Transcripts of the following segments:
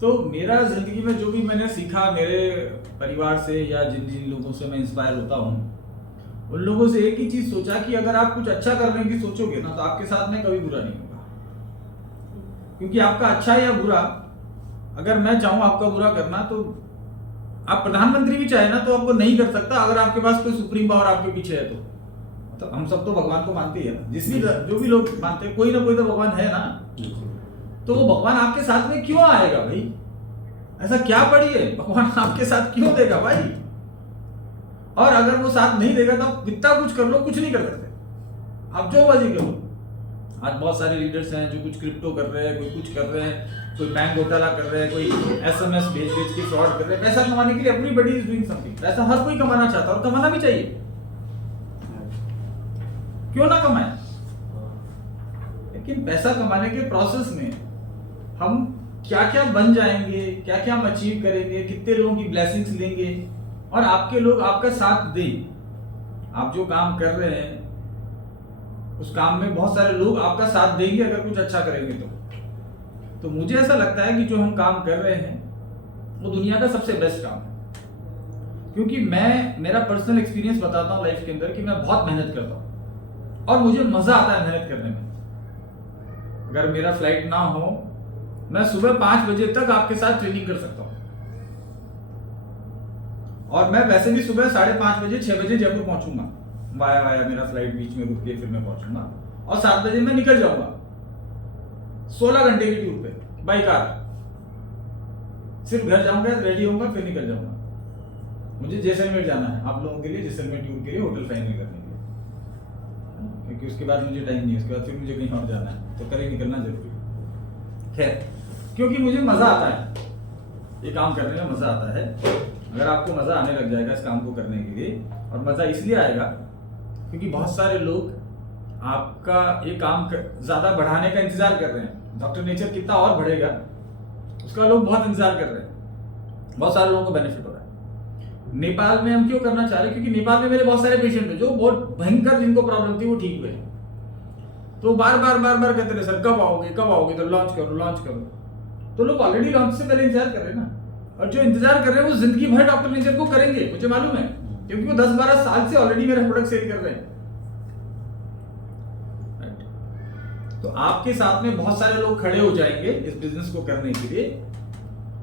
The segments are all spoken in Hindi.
तो मेरा जिंदगी में जो भी मैंने सीखा मेरे परिवार से या जिन जिन लोगों से मैं इंस्पायर होता हूँ, उन लोगों से एक ही चीज सोचा कि अगर आप कुछ अच्छा करने की सोचोगे ना तो आपके साथ में कभी बुरा नहीं होगा। क्योंकि आपका अच्छा या बुरा, अगर मैं चाहूँ आपका बुरा करना तो आप प्रधानमंत्री भी चाहे ना तो आपको नहीं कर सकता, अगर आपके पास कोई सुप्रीम पावर आपके पीछे है तो हम सब तो भगवान को मानते ही है ना, जिस भी जो भी लोग मानते हैं कोई ना कोई तो भगवान है ना। तो वो भगवान आपके साथ में क्यों आएगा भाई? ऐसा क्या पड़ी है भगवान आपके साथ क्यों देगा भाई? और अगर वो साथ नहीं देगा तो आप कितना कुछ कर लो, कुछ नहीं कर सकते, आप जो मर्जी करो। आज बहुत सारे लीडर्स हैं जो कुछ क्रिप्टो कर रहे हैं, कोई कुछ कर रहे हैं, कोई बैंक घोटाला कर रहे हैं, कोई एसएमएस भेज भेज के फ्रॉड कर रहे हैं पैसा कमाने के लिए। Everybody is doing something. पैसा हर कोई कमाना चाहता है और कमाना भी चाहिए, क्यों ना कमाए। लेकिन पैसा कमाने के प्रोसेस में हम क्या क्या बन जाएंगे, क्या क्या हम अचीव करेंगे, कितने लोगों की ब्लेसिंग्स लेंगे और आपके लोग आपका साथ दें। आप जो काम कर रहे हैं उस काम में बहुत सारे लोग आपका साथ देंगे अगर कुछ अच्छा करेंगे तो मुझे ऐसा लगता है कि जो हम काम कर रहे हैं वो दुनिया का सबसे बेस्ट काम है। क्योंकि मैं मेरा पर्सनल एक्सपीरियंस बताता हूँ लाइफ के अंदर कि मैं बहुत मेहनत करता हूँ और मुझे मजा आता है मेहनत करने में। अगर मेरा फ्लाइट ना हो, मैं सुबह 5 बजे तक आपके साथ ट्रेनिंग कर सकता हूँ और मैं वैसे भी सुबह 5:30 बजे 6 बजे जयपुर पहुंचूंगा, वाया वाया मेरा फ्लाइट बीच में रुक के फिर मैं पहुंचूंगा और 7 बजे मैं निकल जाऊंगा 16 घंटे की टूर पे बाई कार। सिर्फ घर जाऊंगा, रेडी होऊंगा, फिर निकल जाऊंगा। मुझे जैसलमेर जाना है आप लोगों के लिए, जैसलमेर टूर के लिए होटल फाइनल करने के लिए, क्योंकि उसके बाद मुझे टाइम नहीं है, उसके बाद फिर मुझे कहीं और जाना है तो करें निकलना जरूरी है। खैर, क्योंकि मुझे मजा आता है ये काम करने में, मजा आता है। अगर आपको मजा आने लग जाएगा इस काम को करने के लिए, और मजा इसलिए आएगा क्योंकि बहुत सारे लोग आपका ये काम ज्यादा बढ़ाने का इंतजार कर रहे हैं। डॉक्टर नेचर कितना और बढ़ेगा उसका लोग बहुत इंतजार कर रहे हैं, बहुत सारे लोगों को बेनिफिट हो रहा है। नेपाल में हम क्यों करना चाह रहे हैं? क्योंकि नेपाल में मेरे बहुत सारे पेशेंट हैं जो बहुत भयंकर जिनको प्रॉब्लम थी वो ठीक हुए, तो बार बार कहते रहे सर कब आओगे तो लॉन्च करो। तो लोग ऑलरेडी लॉन्च से पहले इंतजार कर रहे हैं ना, और जो इंतजार कर रहे हैं वो जिंदगी भर डॉक्टर नेचर को करेंगे, मुझे मालूम है, क्योंकि वो 10-12 साल से ऑलरेडी मेरा प्रोडक्ट सेल कर रहे हैं। तो आपके साथ में बहुत सारे लोग खड़े हो जाएंगे इस बिजनेस को करने के लिए,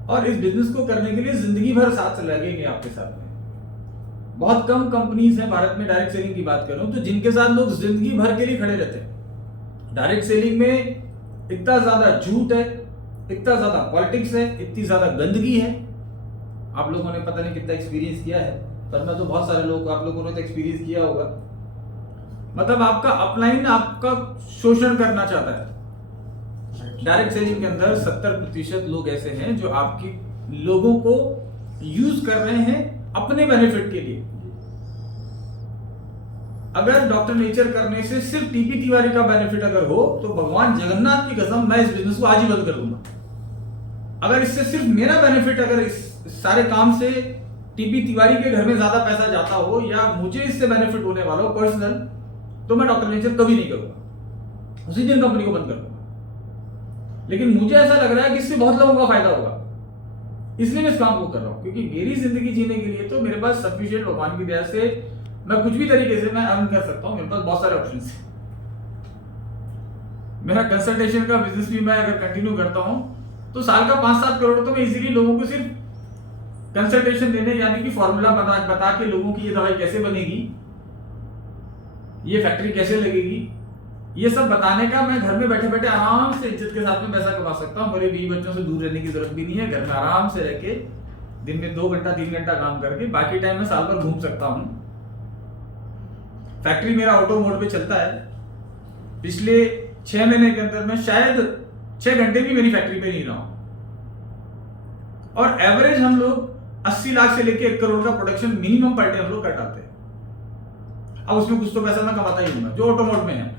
और इस बिजनेस को करने के लिए जिंदगी भर साथ लगेंगे आपके साथ में। बहुत कम कंपनीज हैं भारत में, डायरेक्ट सेलिंग की बात करूं तो जिनके साथ लोग जिंदगी भर के लिए खड़े रहते हैं। डायरेक्ट सेलिंग में इतना ज्यादा झूठ है, इतना ज्यादा पॉलिटिक्स है, इतनी ज्यादा गंदगी है। आप लोगों ने पता नहीं कितना एक्सपीरियंस किया है, पर मैं तो बहुत सारे लोग, आप लोगों ने तो एक्सपीरियंस किया होगा। मतलब आपका अपलाइन आपका शोषण करना चाहता है। डायरेक्ट सेलिंग के अंदर 70% लोग ऐसे हैं जो आपकी लोगों को यूज कर रहे हैं अपने बेनिफिट के लिए। अगर डॉक्टर नेचर करने से सिर्फ टीपी तिवारी का बेनिफिट अगर हो तो भगवान जगन्नाथ की कसम मैं इस बिजनेस को आज ही बंद कर दूंगा। अगर इससे सिर्फ मेरा बेनिफिट, अगर इस सारे काम से टीपी तिवारी के घर में ज्यादा पैसा जाता हो या मुझे इससे बेनिफिट होने वाला हो पर्सनल, तो मैं डॉक्टर नेचर कभी नहीं करूंगा, उसी दिन कंपनी को बंद कर दूंगा। लेकिन मुझे ऐसा लग रहा है कि इससे बहुत लोगों का फायदा होगा, इसलिए मैं इस काम को कर रहा हूं। क्योंकि मेरी जिंदगी जीने के लिए तो मेरे पास सफिशिएंट भगवान की दया से मैं कुछ भी तरीके से मैं अर्न कर सकता हूं, मेरे पास बहुत सारे ऑप्शंस हैं। मेरा कंसल्टेशन का बिजनेस भी मैं अगर कंटिन्यू करता हूं तो साल का 5-7 करोड़ तो मैं इजीली लोगों को सिर्फ कंसल्टेशन देने, यानी कि फॉर्मूला बता के लोगों की ये दवाई कैसे बनेगी, ये फैक्ट्री कैसे लगेगी, ये सब बताने का मैं घर में बैठे बैठे आराम से इज्जत के साथ में पैसा कमा सकता हूँ। मेरे बीवी बच्चों से दूर रहने की जरूरत भी नहीं है, घर में आराम से रह के दिन में 2 घंटा 3 घंटा काम करके बाकी टाइम में साल भर घूम सकता हूँ। फैक्ट्री मेरा ऑटो मोड पे चलता है। पिछले 6 महीने के अंदर मैं शायद 6 घंटे भी मेरी फैक्ट्री पे नहीं रहा हूं, और एवरेज हम लोग 80 लाख से लेके 1 करोड़ का प्रोडक्शन मिनिमम पर डे हम लोग कर डालते हैं। अब उसमें कुछ तो पैसा मैं कमाता ही हूँ जो ऑटो मोड में है।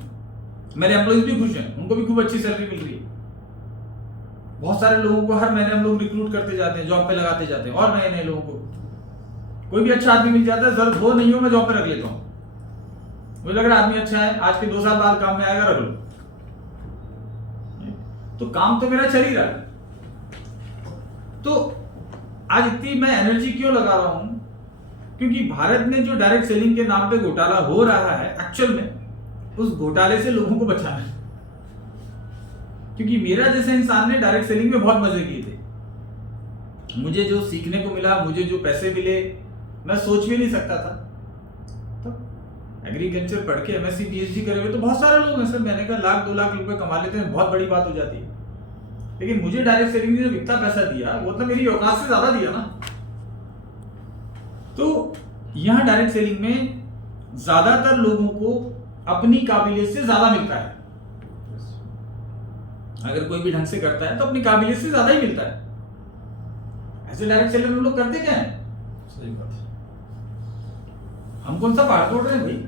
मेरे एम्प्लॉइज भी खुश हैं, उनको भी खूब अच्छी सैलरी मिल रही है। बहुत सारे लोगों को हर महीने हम लोग रिक्रूट करते जाते हैं, जॉब पे लगाते जाते हैं, और नए लोगों को कोई भी अच्छा आदमी मिल जाता है, जरूरत हो नहीं हो मैं जॉब पे रख लेता हूँ। मुझे लग रहा है आदमी अच्छा है, आज के 2 साल बाद काम में आएगा, रख लो। तो काम तो मेरा चल ही रहा है। तो आज इतनी मैं एनर्जी क्यों लगा रहा हूं, क्योंकि भारत में जो डायरेक्ट सेलिंग के नाम पे घोटाला हो रहा है, एक्चुअल में उस घोटाले से लोगों को बचाना है। क्योंकि मेरा जैसे इंसान ने डायरेक्ट सेलिंग में बहुत मजे किए थे, मुझे जो सीखने को मिला, मुझे जो पैसे मिले, मैं सोच भी नहीं सकता था। तो एग्रीकल्चर पढ़ के एमएससी पीएचडी करे हुए तो बहुत सारे लोग हैं सर, मैंने कहा 1-2 लाख रुपए कमा लेते हैं, बहुत बड़ी बात हो जाती है। लेकिन मुझे डायरेक्ट सेलिंग ने जब इतना पैसा दिया, वो तो मेरी औकात से ज्यादा दिया ना। तो यहां डायरेक्ट सेलिंग में ज्यादातर लोगों को अपनी काबिलियत से ज्यादा मिलता है। अगर कोई भी ढंग से करता है तो अपनी काबिलियत से ज्यादा ही मिलता है। ऐसे डायरेक्ट सेलिंग में लोग करते क्या है? सही बात है। हम कौन सा पहाड़ तोड़ रहे हैं भाई?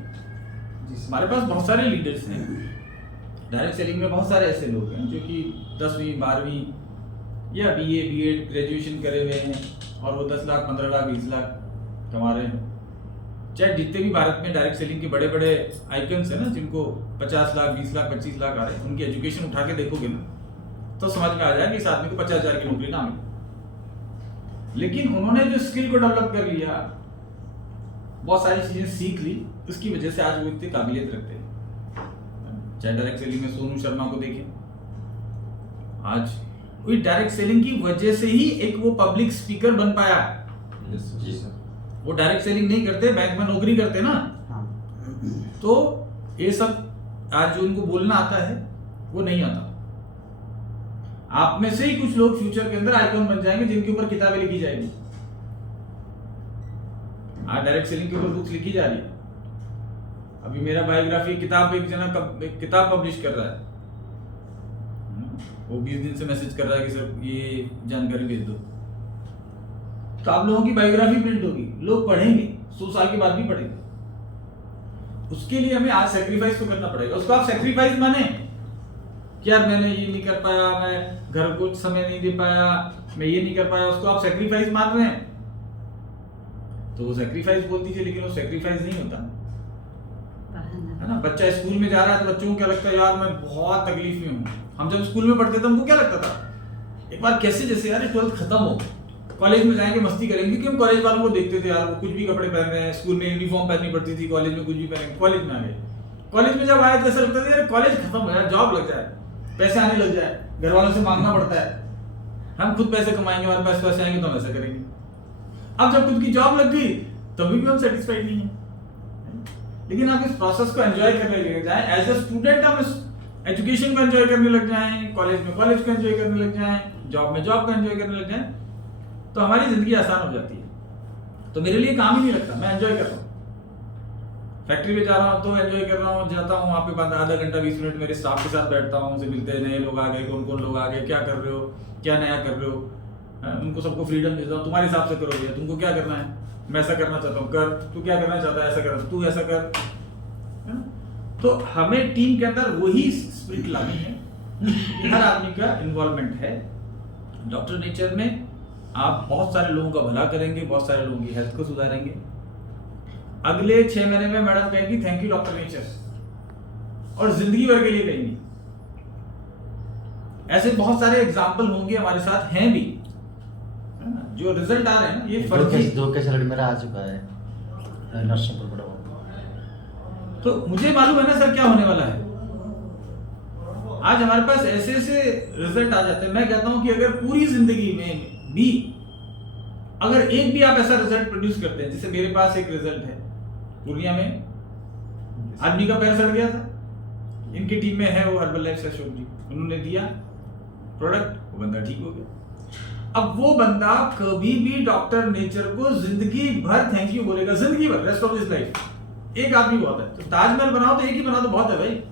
हमारे पास बहुत सारे लीडर्स हैं डायरेक्ट सेलिंग में, बहुत सारे ऐसे लोग हैं जो कि 10वीं 12वीं या बीए बीएड ग्रेजुएशन करे हुए हैं और वो 10 लाख 15 लाख 20 लाख कमा रहे हैं। चाहे जितने भी भारत में डायरेक्ट सेलिंग के बड़े बड़े आइकन्स हैं ना, जिनको 50 लाख 20 लाख 25 लाख आ रहे हैं, उनकी एजुकेशन उठा के देखोगे ना तो समझ में आ जाएगा कि इस आदमी को 50,000 की नौकरी ना मिले। लेकिन उन्होंने जो स्किल को डेवलप कर लिया, बहुत सारी चीजें सीख ली, उसकी वजह से आज वो इतनी काबिलियत रखते हैं। चाहे डायरेक्ट सेलिंग में सोनू शर्मा को देखें, आज कोई डायरेक्ट सेलिंग की वजह से ही एक वो पब्लिक स्पीकर बन पाया। जी सर। वो डायरेक्ट सेलिंग नहीं करते, बैंक में नौकरी करते ना, तो ये सब आज जो उनको बोलना आता है वो नहीं आता। आप में से ही कुछ लोग फ्यूचर के अंदर आइकॉन बन जाएंगे जिनके ऊपर किताबें लिखी जाएगी। आज डायरेक्ट सेलिंग के ऊपर बुक्स लिखी जा रही है। अभी मेरा बायोग्राफी किताब एक जना एक किताब पब्लिश कर रहा है, वो 20 दिन से मैसेज कर रहा है कि सर ये जानकारी भेज दो। तो आप लोगों की बायोग्राफी प्रिंट होगी, लोग पढ़ेंगे, 100 साल के बाद भी पढ़ेंगे। उसके लिए हमें आज सेक्रीफाइस तो करना पड़ेगा। उसको आप सेक्रीफाइस माने कि यार मैंने ये नहीं कर पाया, मैं घर को समय नहीं दे पाया, मैं ये नहीं कर पाया, उसको आप सेक्रीफाइस मान रहे हैं तो वो सेक्रीफाइस बोल दीजिए, लेकिन वो सेक्रीफाइस नहीं होता है ना। बच्चा स्कूल में जा रहा है तो बच्चों को क्या लगता है, यार मैं बहुत तकलीफ में हूँ। हम जब स्कूल में पढ़ते थे हमको क्या लगता था, एक बार कैसे जैसे यार 12th खत्म हो, कॉलेज में जाएंगे मस्ती करेंगे, क्योंकि हम कॉलेज वालों को देखते थे यार वो कुछ भी कपड़े पहन रहे हैं, स्कूल में यूनिफॉर्म पहननी पड़ती थी, कॉलेज में कुछ भी पहनेंगे। कॉलेज में आ गए, कॉलेज में जब आए तो ऐसा लगता था यार कॉलेज खत्म हो जाए, जॉब लग जाए, पैसे आने लग जाए, घर वालों से मांगना पड़ता है, हम खुद पैसे कमाएंगे, हमारे पास पैसे आएंगे तो हम ऐसा करेंगे। अब जब खुद की जॉब लग गई तभी भी हम सेटिस्फाइड नहीं है। लेकिन आप इस प्रोसेस को एंजॉय करने लग जाए, एज ए स्टूडेंट हम इस एजुकेशन को एंजॉय करने लग जाएं, कॉलेज में कॉलेज को एंजॉय करने लग जाएं, जॉब में जॉब को एंजॉय करने लग जाएं, तो हमारी जिंदगी आसान हो जाती है। तो मेरे लिए काम ही नहीं लगता, मैं एंजॉय कर रहा हूँ। फैक्ट्री में जा रहा हूँ तो एंजॉय कर रहा हूँ, जाता हूँ वहाँ पे आधा घंटा 20 मिनट मेरे स्टाफ के साथ बैठता हूँ, उनसे मिलते हैं, नए लोग आ गए, कौन कौन लोग आ गए, क्या कर रहे हो, क्या नया कर रहे हो, उनको सबको फ्रीडम देता हूँ, तुम्हारे हिसाब से करो भैया, तुमको क्या करना है, मैं ऐसा करना चाहता हूँ कर, तू क्या करना चाहता है ऐसा कर, तू ऐसा कर। तो हमें टीम के अंदर वही स्पिरिट लानी है कि हर आदमी का इन्वॉल्वमेंट है। डॉक्टर नेचर में आप बहुत सारे लोगों का भला करेंगे, बहुत सारे लोगों की हेल्थ को सुधारेंगे। अगले 6 महीने में मैडम कहेंगी थैंक यू डॉक्टर नेचर, और जिंदगी भर के लिए कहेंगी। ऐसे बहुत सारे एग्जाम्पल होंगे, हमारे साथ हैं भी, जो रिजल्ट आ रहे हैं ना, ये फर्जी 2 केस ऑलरेडी मेरा आ चुका है नर्सिंग पर बड़ा हुआ। तो मुझे मालूम है ना सर क्या होने वाला है। आज हमारे पास ऐसे ऐसे रिजल्ट आ जाते हैं, मैं कहता हूं कि अगर पूरी जिंदगी में भी अगर एक भी आप ऐसा रिजल्ट प्रोड्यूस करते हैं, जैसे मेरे पास एक रिजल्ट है, पूर्णिया में आदमी का पैर सड़ गया था, इनकी टीम में है वो हर्बल लाइफ से अशोक जी, उन्होंने दिया प्रोडक्ट, वो बंदा ठीक हो गया। अब वो बंदा कभी भी डॉक्टर नेचर को जिंदगी भर थैंक यू बोलेगा, जिंदगी भर, रेस्ट ऑफ हिज लाइफ। एक आदमी बहुत है, तो ताजमहल बनाओ तो एक ही बना तो बहुत है भाई।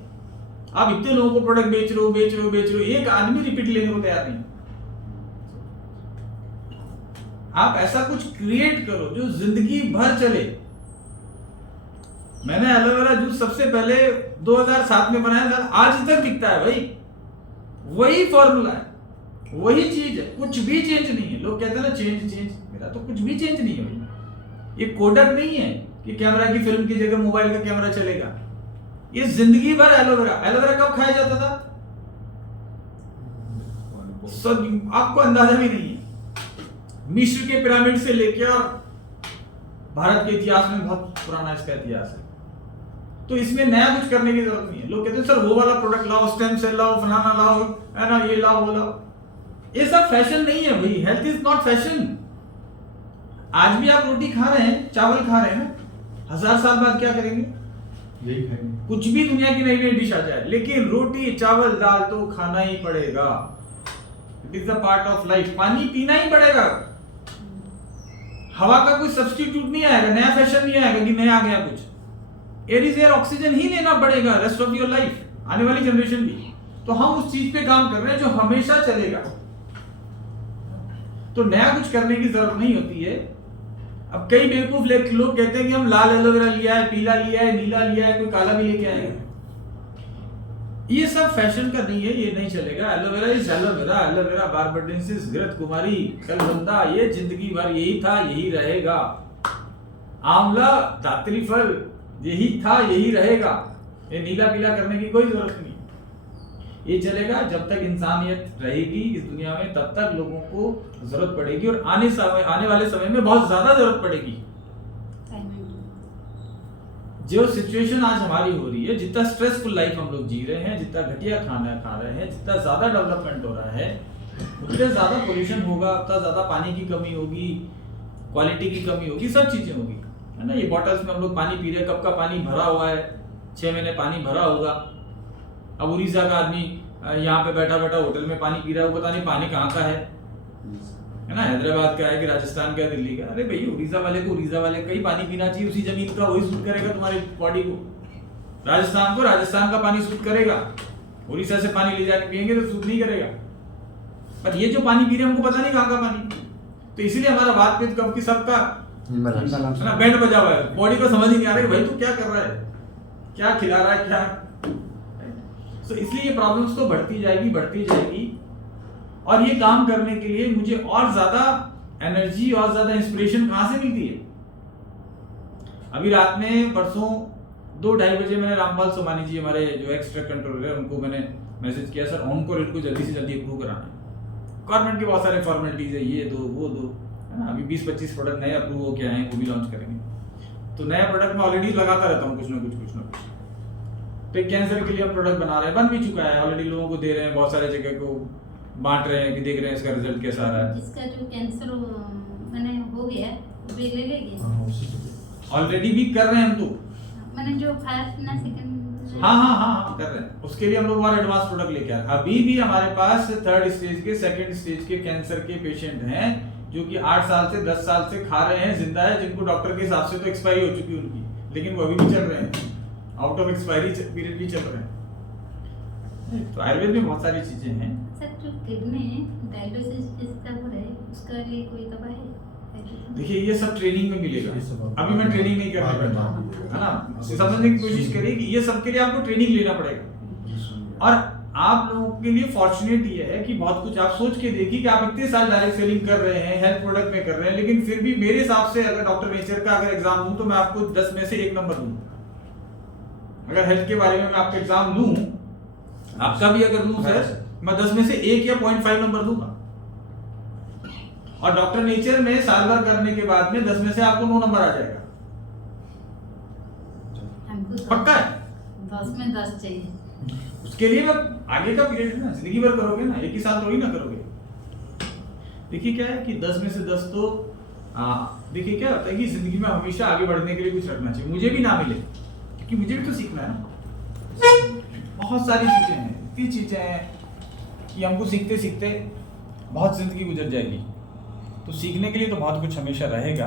आप इतने लोगों को प्रोडक्ट बेच रहे हो, एक आदमी रिपीट लेने को तैयार नहीं। आप ऐसा कुछ क्रिएट करो जो जिंदगी भर चले। मैंने एलोवेरा जूस सबसे पहले 2007 में बनाया था, आज तक बिकता है भाई। वही फॉर्मूला है, वही चीज है, कुछ भी चेंज नहीं है। लोग कहते हैं ना चेंज, मेरा तो कुछ भी चेंज नहीं है भाई। ये कोडक नहीं है कि कैमरा की फिल्म की जगह मोबाइल का कैमरा चलेगा। ये जिंदगी भर एलोवेरा कब खाया जाता था, आपको अंदाजा भी नहीं है। मिस्र के पिरामिड से लेकर और भारत के इतिहास में बहुत पुराना इसका इतिहास है। तो इसमें नया कुछ करने की जरूरत नहीं है। लोग कहते हैं सर वो वाला प्रोडक्ट लाओ, स्टेम सेल लाओ, फलाना लाओ, है ना, ये लाओ वो लाओ। ये सब फैशन नहीं है भाई। Health is not fashion. आज भी आप रोटी खा रहे हैं, चावल खा रहे हैं ना, 1000 साल बाद क्या करेंगे? यही खाएंगे। कुछ भी दुनिया की नई नई डिश आ जाए, लेकिन रोटी चावल दाल तो खाना ही पड़ेगा। It is the part of life. पानी पीना ही पड़ेगा। हवा का कोई सब्स्टिट्यूट नहीं आएगा, नया फैशन नहीं आएगा कि नया आ गया कुछ। एयर इज एयर, ऑक्सीजन ही लेना पड़ेगा रेस्ट ऑफ योर लाइफ, आने वाली जनरेशन भी। तो हम उस चीज पे काम कर रहे हैं जो हमेशा चलेगा। तो नया कुछ करने की जरूरत नहीं होती है। अब कई बेवकूफ लोग कहते हैं कि हम लाल एलोवेरा लिया है, पीला लिया है, नीला लिया है, कोई काला भी लेके आएगा। ये सब फैशन का नहीं है, ये नहीं चलेगा। Aloe vera is aloe vera, aloe vera barbadensis, घृत कुमारी, कलबंदा, ये जिंदगी भर यही था, यही रहेगा। आंवला, धात्री फल, यही था, यही रहेगा। ये नीला पीला करने की कोई जरूरत नहीं। ये चलेगा जब तक इंसानियत रहेगी इस दुनिया में, तब तक लोगों को जरूरत पड़ेगी, और आने वाले समय में बहुत ज्यादा जरूरत पड़ेगी। जो सिचुएशन आज हमारी हो रही है, जितना स्ट्रेसफुल लाइफ हम लोग जी रहे हैं, जितना घटिया खाना खा रहे हैं, जितना ज्यादा डेवलपमेंट हो रहा है, उतने ज्यादा पोल्यूशन होगा, उतना ज्यादा पानी की कमी होगी, क्वालिटी की कमी होगी, सब चीजें होगी, है ना। ये बॉटल्स में हम लोग पानी पी रहे हैं, कब का पानी भरा हुआ है, 6 महीने पानी भरा होगा। अब उड़ीसा का आदमी यहाँ पे बैठा बैठा होटल में पानी पी रहा है, वो पता नहीं पानी कहाँ का है ना। हैदराबाद का है कि राजस्थान का, दिल्ली का। अरे भाई, उड़ीसा वाले का ही पानी पीना चाहिए, उसी जमीन का, वही सूट करेगा तुम्हारी बॉडी को। राजस्थान को राजस्थान का पानी सूट करेगा, उड़ीसा से पानी ले जाके पियेंगे तो सूट नहीं करेगा। पर ये जो पानी पी रहे हैं, हमको पता नहीं कहाँ का पानी। तो इसीलिए हमारा बात पे कब की सबका ना बैंड बजा हुआ है, बॉडी को समझ ही नहीं आ रहा है भाई तू क्या कर रहा है, क्या खिला रहा है, क्या। तो इसलिए ये प्रॉब्लम्स तो बढ़ती जाएगी। और ये काम करने के लिए मुझे और ज्यादा एनर्जी और ज्यादा इंस्पिरेशन कहां से मिलती है। अभी रात में परसों 2-2:30 बजे मैंने रामपाल सोमानी जी, हमारे जो एक्स ड्रग कंट्रोलर है, उनको मैंने मैसेज किया, सर ऑनकोर रेट को जल्दी से जल्दी अप्रूव कराना है। गवर्नमेंट के बहुत सारे फॉर्मेलिटीज है, ये दो वो दो, है ना। अभी 20-25 प्रोडक्ट नए अप्रूव होके आए हैं, वो भी लॉन्च करेंगे। तो नया प्रोडक्ट मैं ऑलरेडी लगाता रहता हूँ कुछ ना कुछ। तो कैंसर के लिए हम प्रोडक्ट बना रहे हैं, बन भी चुका है ऑलरेडी, लोगों को दे रहे हैं, बहुत सारे जगह को बांट रहे हैं कि देख रहे हैं इसका रिजल्ट कैसा आ रहा है। इसका जो कैंसर मैंने हो गया वे ले लेंगे, ऑलरेडी भी कर रहे हैं हम। तो मैंने जो फर्स्ट ना सेकंड, हाँ कर रहे हैं। उसके लिए हम लोग और एडवांस प्रोडक्ट लेके आ रहे हैं। अभी भी हमारे पास 3rd स्टेज के 2nd स्टेज के कैंसर के पेशेंट हैं जो कि 8 साल से 10 साल से खा रहे हैं, जिंदा है, जिनको डॉक्टर के हिसाब से तो एक्सपायरी हो चुकी है उनकी, लेकिन वो अभी भी चल रहे हैं, आउट ऑफ एक्सपायरी पीरियड भी चल रहे हैं। तो आयुर्वेद में बहुत सारी चीजें हैं। सर जो किडनी डायलिसिस जिसका हो रहा है उसका लिए कोई दवा है? देखिए ये सब ट्रेनिंग में मिलेगा। अभी मैं ट्रेनिंग नहीं करने बैठा हूँ, है ना। समझने की कोशिश करिए कि ये सब के लिए आपको ट्रेनिंग लेना पड़ेगा। और आप लोगों के लिए फॉर्चुनेट ये है कि बहुत कुछ आप सोच के देखिए कि आप इतने साल डायरेक्ट सेलिंग कर रहे हैं, हेल्थ प्रोडक्ट में कर रहे हैं, लेकिन फिर भी मेरे हिसाब से अगर डॉक्टर नेचर का अगर एग्जाम दूं तो मैं आपको 10 में से 1 नंबर दूंगा। अगर हेल्थ के बारे में मैं आपको एग्जाम लूं, आपका भी अगर लूं सर, मैं 10 में से 1 या 0.5 नंबर दूंगा। और डॉक्टर नेचर में साल भर करने के बाद में 10 में से आपको 9 नंबर आ जाएगा। पक्का है? 10 में 10 चाहिए। उसके लिए मैं आगे का पीरियड है ना, जिंदगी भर करोगे ना, एक ही साल थोड़ी ना करोगे। देखिए क्या है कि 10 में से 10 तो देखिए क्या होता है कि जिंदगी में हमेशा आगे बढ़ने के लिए कुछ रखना चाहिए। मुझे भी ना मिले, क्योंकि मुझे भी तो सीखना है ना। बहुत सारी चीजें हैं, इतनी चीजें हैं कि हमको सीखते सीखते बहुत जिंदगी गुजर जाएगी। तो सीखने के लिए तो बहुत कुछ हमेशा रहेगा।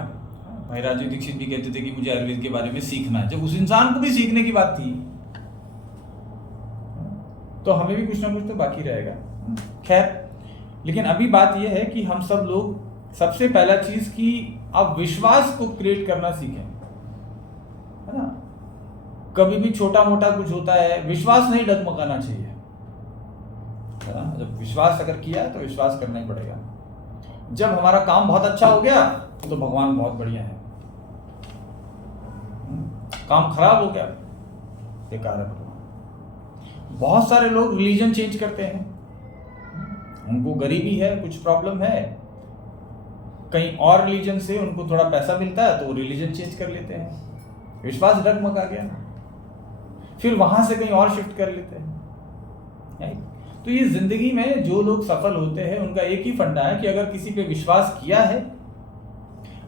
भाई राजीव दीक्षित भी कहते थे कि मुझे आयुर्वेद के बारे में सीखना है। जब उस इंसान को भी सीखने की बात थी तो हमें भी कुछ ना कुछ तो बाकी रहेगा। खैर, लेकिन अभी बात यह है कि हम सब लोग सबसे पहला चीज कि आप विश्वास को क्रिएट करना सीखें, है ना। कभी भी छोटा मोटा कुछ होता है, विश्वास नहीं डगमगाना चाहिए, है ना। जब विश्वास अगर किया है तो विश्वास करना ही पड़ेगा। जब हमारा काम बहुत अच्छा हो गया तो भगवान बहुत बढ़िया है, काम खराब हो गया बेकार है भगवान। बहुत सारे लोग रिलीजन चेंज करते हैं, उनको गरीबी है, कुछ प्रॉब्लम है, कहीं और रिलीजन से उनको थोड़ा पैसा मिलता है तो वो रिलीजन चेंज कर लेते हैं, विश्वास डगमगा गया, फिर वहां से कहीं और शिफ्ट कर लेते हैं। Right? तो ये जिंदगी में जो लोग सफल होते हैं उनका एक ही फंडा है कि अगर किसी पे विश्वास किया है,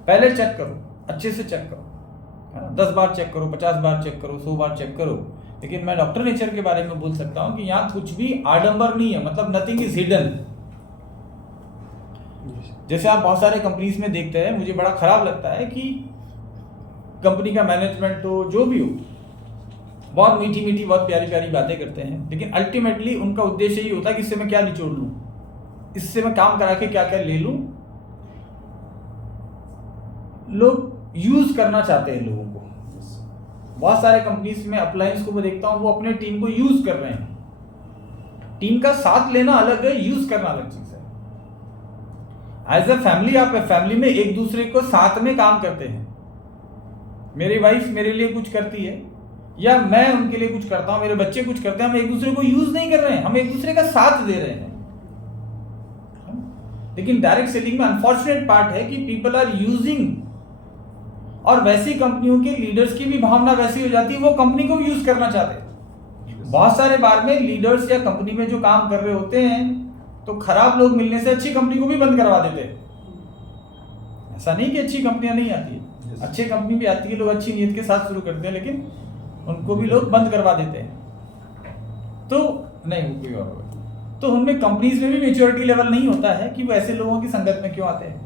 पहले चेक करो, अच्छे से चेक करो, है ना, 10 बार चेक करो, 50 बार चेक करो, 100 बार चेक करो। लेकिन मैं डॉक्टर नेचर के बारे में बोल सकता हूँ कि यहाँ कुछ भी आडंबर नहीं है, मतलब नथिंग इज हिडन। जैसे आप बहुत सारे कंपनीज में देखते हैं, मुझे बड़ा खराब लगता है कि कंपनी का मैनेजमेंट हो, जो भी हो, बहुत मीठी मीठी बहुत प्यारी प्यारी बातें करते हैं, लेकिन अल्टीमेटली उनका उद्देश्य ही होता है कि इससे मैं क्या निचोड़ लूं, इससे मैं काम करा के क्या क्या ले लूं। लोग यूज करना चाहते हैं लोगों को। बहुत सारे कंपनीज में अप्लायंस को मैं देखता हूं, वो अपने टीम को यूज कर रहे हैं। टीम का साथ लेना अलग है, यूज करना अलग चीज है। एज अ फैमिली, आप फैमिली में एक दूसरे को साथ में काम करते हैं। मेरी वाइफ मेरे लिए कुछ करती है या मैं उनके लिए कुछ करता हूं, मेरे बच्चे कुछ करते हैं, हम एक दूसरे को यूज नहीं कर रहे हैं, हम एक दूसरे का साथ दे रहे हैं। लेकिन डायरेक्ट सेलिंग में अनफॉर्चुनेट पार्ट है कि पीपल आर यूजिंग, और वैसी कंपनियों के लीडर्स की भी भावना वैसी हो जाती है, वो कंपनी को यूज करना चाहते हैं। बहुत सारे बार में लीडर्स या कंपनी में जो काम कर रहे होते हैं तो खराब लोग मिलने से अच्छी कंपनी को भी बंद करवा देते हैं। ऐसा नहीं कि अच्छी कंपनियां नहीं आती है, अच्छी कंपनी भी आती है, लोग अच्छी नीयत के साथ शुरू करते हैं, लेकिन उनको भी लोग बंद करवा देते हैं। तो नहीं, वो कोई और होगा। तो उनमें कंपनीज में भी मेच्योरिटी लेवल नहीं होता है कि वो ऐसे लोगों की संगत में क्यों आते हैं।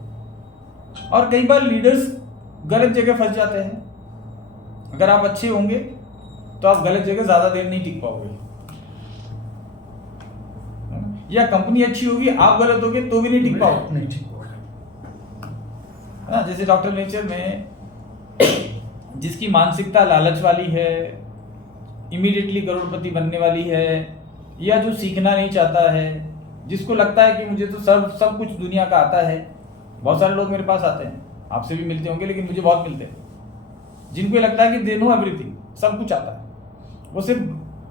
और कई बार लीडर्स गलत जगह फंस जाते हैं। अगर आप अच्छे होंगे तो आप गलत जगह ज्यादा देर नहीं टिक पाओगे, या कंपनी अच्छी होगी, आप गलत होगे तो भी नहीं टिक पाओगे। नहीं ठीक होगा। जैसे डॉक्टर नेचर में जिसकी मानसिकता लालच वाली है, इमीडिएटली करोड़पति बनने वाली है, या जो सीखना नहीं चाहता है, जिसको लगता है कि मुझे तो सब कुछ दुनिया का आता है। बहुत सारे लोग मेरे पास आते हैं, आपसे भी मिलते होंगे, लेकिन मुझे बहुत मिलते हैं, जिनको लगता है कि दे नो एवरीथिंग, सब कुछ आता है, वो सिर्फ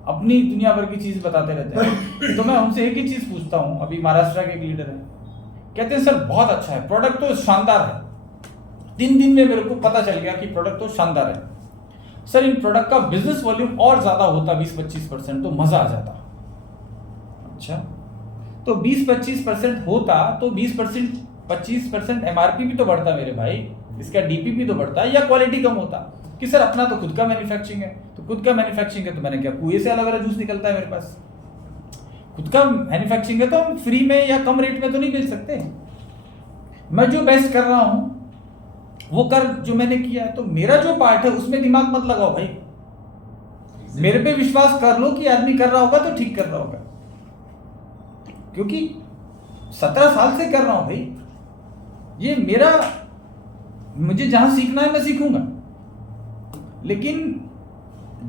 अपनी दुनिया भर की चीज बताते रहते हैं। तो मैं उनसे एक ही चीज पूछता हूँ, अभी महाराष्ट्र के एक लीडर है, कहते हैं सर बहुत अच्छा है, प्रोडक्ट तो शानदार है, 3 दिन में मेरे को पता चल गया कि प्रोडक्ट तो शानदार है। सर इन प्रोडक्ट का बिजनेस वॉल्यूम और ज्यादा होता 20-25% तो मजा आ जाता। अच्छा, तो 20-25% होता तो 20-25% एमआरपी भी तो बढ़ता मेरे भाई, इसका डीपी भी तो बढ़ता, या क्वालिटी कम होता कि सर अपना तो खुद का मैन्युफैक्चरिंग है, तो खुद का मैन्युफैक्चरिंग है तो मैंने क्या कुएं से अलग अलग जूस निकलता है मेरे पास, खुद का मैन्युफैक्चरिंग है तो हम फ्री में या कम रेट में तो नहीं बेच सकते। मैं जो बेस्ट कर रहा हूं वो कर जो मैंने किया है, तो मेरा जो पार्ट है उसमें दिमाग मत लगाओ भाई, मेरे पे विश्वास कर लो कि आदमी कर रहा होगा तो ठीक कर रहा होगा, क्योंकि 17 साल से कर रहा हूं भाई, ये मेरा, मुझे जहां सीखना है मैं सीखूंगा, लेकिन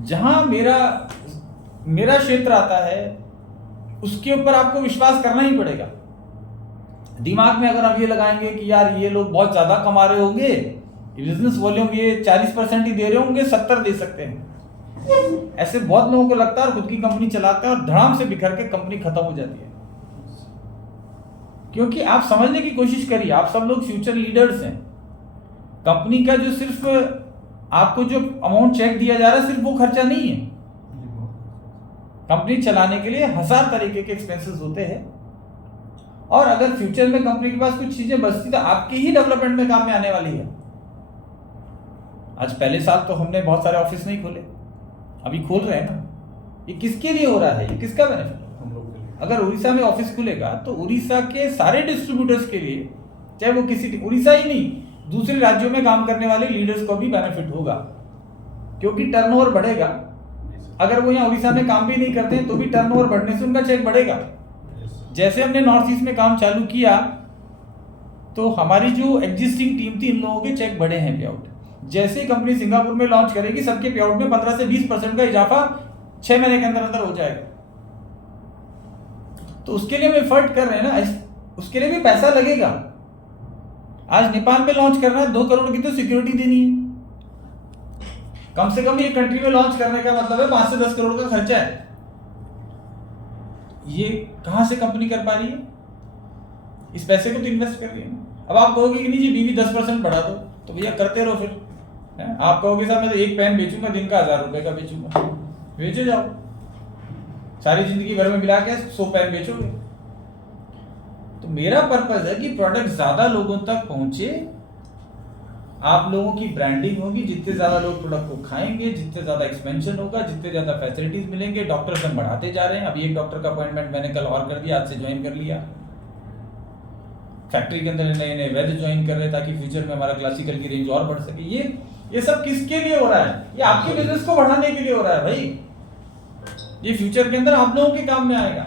जहां मेरा क्षेत्र आता है उसके ऊपर आपको विश्वास करना ही पड़ेगा। दिमाग में अगर आप ये लगाएंगे कि यार ये लोग बहुत ज्यादा कमा रहे होंगे, बिजनेस वॉल्यूम ये 40% ही दे रहे होंगे, 70 दे सकते हैं, ऐसे बहुत लोगों को लगता है और खुद की कंपनी चलाते हैं और धड़ाम से बिखर के कंपनी खत्म हो जाती है। क्योंकि आप समझने की कोशिश करिए, आप सब लोग फ्यूचर लीडर्स हैं। कंपनी का जो सिर्फ आपको जो अमाउंट चेक दिया जा रहा है सिर्फ वो खर्चा नहीं है, कंपनी चलाने के लिए 1000 तरीके के एक्सपेंसेस होते हैं। और अगर फ्यूचर में कंपनी के पास कुछ चीजें बचती तो आपकी ही डेवलपमेंट में काम में आने वाली है। आज पहले साल तो हमने बहुत सारे ऑफिस नहीं खोले, अभी खोल रहे हैं ना। ये किसके लिए हो रहा है, ये किसका बेनिफिट है? हम लोग के लिए। अगर उड़ीसा में ऑफिस खुलेगा तो उड़ीसा के सारे डिस्ट्रीब्यूटर्स के लिए, चाहे वो किसी उड़ीसा ही नहीं दूसरे राज्यों में काम करने वाले लीडर्स को भी बेनिफिट होगा, क्योंकि टर्नओवर बढ़ेगा। अगर वो यहाँ उड़ीसा में काम भी नहीं करते हैं तो भी टर्नओवर बढ़ने से उनका चेक बढ़ेगा। जैसे हमने नॉर्थ ईस्ट में काम चालू किया तो हमारी जो एग्जिस्टिंग टीम थी इन लोगों के चेक बढ़े हैं पे आउट। जैसे ही कंपनी सिंगापुर में लॉन्च करेगी सबके पे आउट में 15 से 20% का इजाफा 6 महीने के अंदर अंदर हो जाएगा। तो उसके लिए हम एफर्ट कर रहे हैं ना, उसके लिए भी पैसा लगेगा। आज नेपाल में लॉन्च करना है, 2 करोड़ की तो सिक्योरिटी देनी है। कम से कम ये कंट्री में लॉन्च करने का मतलब है 5 से 10 करोड़ का खर्चा है। ये कहां से कंपनी कर पा रही है? इस पैसे को तो इन्वेस्ट कर रही है। अब आप कहोगे कि नहीं जी बीवी 10% बढ़ा दो, तो भैया करते रहो फिर। है? आप कहोगे साहब मैं तो एक पेन बेचूंगा दिन का 1000 रुपए का बेचूंगा, बेचे जाओ, सारी जिंदगी भर में मिला के 100 पेन बेचोगे। तो मेरा पर्पज है कि प्रोडक्ट ज्यादा लोगों तक पहुंचे, आप लोगों की ब्रांडिंग होगी, जितने ज्यादा लोग प्रोडक्ट को खाएंगे, जितने ज्यादा एक्सपेंशन होगा, जितने ज्यादा फैसिलिटीज मिलेंगे। डॉक्टर्स हम बढ़ाते जा रहे हैं, अभी एक डॉक्टर का अपॉइंटमेंट मैंने कल और कर दिया, आज से ज्वाइन कर लिया। फैक्ट्री के अंदर नए नए वैद्य ज्वाइन कर रहे हैं ताकि फ्यूचर में हमारा क्लासिकल की रेंज और बढ़ सके। ये सब किसके लिए हो रहा है? ये आपके बिजनेस को बढ़ाने के लिए हो रहा है भाई। ये फ्यूचर के अंदर आप लोगों के काम में आएगा।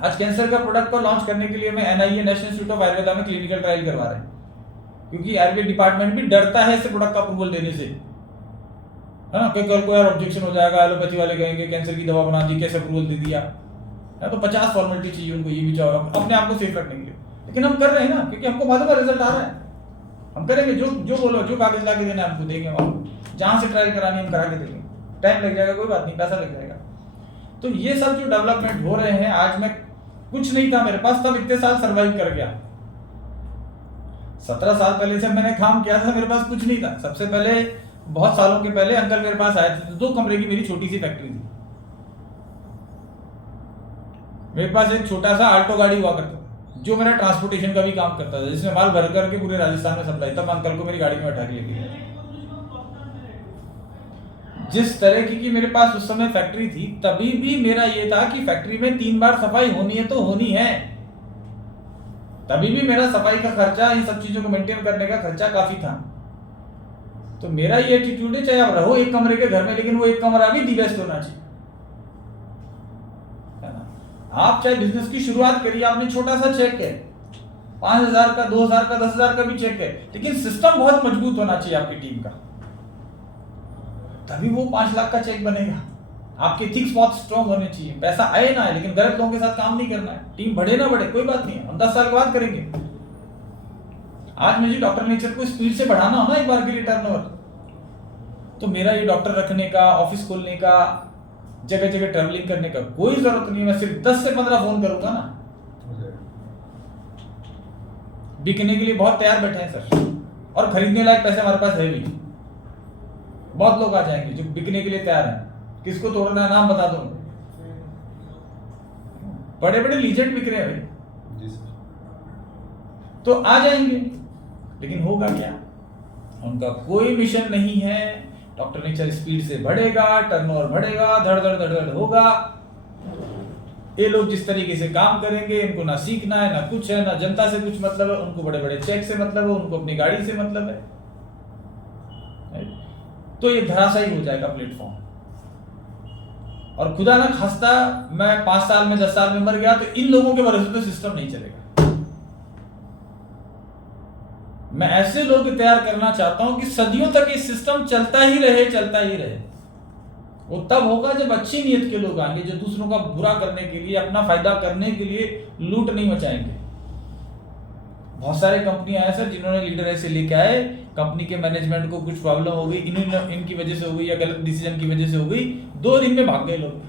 आज कैंसर का प्रोडक्ट को लॉन्च करने के लिए मैं NIA national institute of Ayurveda में क्लिनिकल ट्रायल करवा रहे हैं, क्योंकि आयुर्वेद डिपार्टमेंट भी डरता है इस प्रोडक्ट का अप्रूवल देने से, है ना। कल को यार ऑब्जेक्शन हो जाएगा, एलोपैथी वाले कहेंगे कैंसर की दवा बना दी, कैसे अप्रूवल दे दिया है। तो 50 फॉर्मेलिटी चाहिए उनको, ये भी चाहो अपने आप को सेफ रखने के लिए। लेकिन हम कर रहे हैं ना, क्योंकि हमको मालूम है रिजल्ट आ रहा है। हम करेंगे जो बोलो, जो कागज ला के देना है हमको देंगे, हम जहां से ट्रायल करानी हम करा के देंगे। टाइम लग जाएगा कोई बात नहीं, पैसा लग जाएगा। तो ये सब जो डेवलपमेंट हो रहे हैं, आज मैं कुछ नहीं था मेरे पास, तब इतने साल सर्वाइव कर गया। 17 साल पहले जब मैंने काम किया था मेरे पास कुछ नहीं था। सबसे पहले बहुत सालों के पहले अंकल मेरे पास आए थे, 2 कमरे की मेरी छोटी सी फैक्ट्री थी। मेरे पास एक छोटा सा आल्टो गाड़ी हुआ करता था, जो मेरा ट्रांसपोर्टेशन का भी काम करता था, जिसमें माल भर करके पूरे राजस्थान में सप्लाई। तब अंकल को मेरी गाड़ी में बैठा के लेके गया। जिस तरह की मेरे पास उस समय फैक्ट्री थी, तभी भी मेरा ये था कि फैक्ट्री में 3 बार सफाई होनी है तो होनी है। तभी भी मेरा सफाई का खर्चा, इन सब चीजों को मेंटेन करने का खर्चा काफी था। तो मेरा ये एटीट्यूड है, चाहे आप रहो एक कमरे के घर में, लेकिन वो एक कमरा भी दी बेस्ट होना चाहिए, है ना। आप चाहे बिजनेस की शुरुआत करिए, आपने छोटा सा चेक है, 5000 का, 2000 का, 10,000 का भी चेक है, लेकिन सिस्टम बहुत मजबूत होना चाहिए आपकी टीम का, तभी वो 5 लाख का चेक बनेगा। आपके थिक्स बहुत स्ट्रॉन्ग होने चाहिए। पैसा आए ना आए, लेकिन गलत लोगों के साथ काम नहीं करना है। टीम बढ़े ना बढ़े कोई बात नहीं है, हम 10 साल के बाद करेंगे। आज मुझे डॉक्टर नेचर को स्पीड से बढ़ाना हो ना एक बार के लिए टर्नओवर, तो मेरा ये डॉक्टर रखने का, ऑफिस खोलने का, जगह जगह ट्रैवलिंग करने का कोई जरूरत नहीं। मैं सिर्फ 10 से 15 फोन करूंगा ना, बिकने के लिए बहुत तैयार बैठे हैं सर, और खरीदने लायक पैसे हमारे पास है भी। बहुत लोग आ जाएंगे जो बिकने के लिए तैयार हैं। किसको तोड़ना है नाम बता दो। बड़े बड़े लीजेंड बिक रहे हैं भाई, तो आ जाएंगे, लेकिन होगा क्या? उनका कोई मिशन नहीं है। डॉक्टर नेचर स्पीड से बढ़ेगा, टर्नओवर बढ़ेगा, धड़ धड़ धड़ धड़ होगा। ये लोग जिस तरीके से काम करेंगे, इनको ना सीखना है, ना कुछ है, ना जनता से कुछ मतलब है, उनको बड़े बड़े चेक से मतलब है, उनको अपनी गाड़ी से मतलब है। तो ये धराशायी हो जाएगा प्लेटफॉर्म। और खुदा ना खास्ता मैं 5 साल में 10 साल में मर गया तो इन लोगों के भरोसे तो सिस्टम नहीं चलेगा। मैं ऐसे लोग तैयार करना चाहता हूं कि सदियों तक ये सिस्टम चलता ही रहे, चलता ही रहे। वो तब होगा जब अच्छी नीयत के लोग आएंगे, जो दूसरों का बुरा करने के लिए, अपना फायदा करने के लिए लूट नहीं मचाएंगे। बहुत सारे कंपनियां हैं सर जिन्होंने लीडर ऐसे लेके आए, कंपनी के मैनेजमेंट को कुछ प्रॉब्लम हो गई, इनकी वजह से हो गई या गलत डिसीजन की वजह से हो गई, 2 दिन में भाग गए लोग।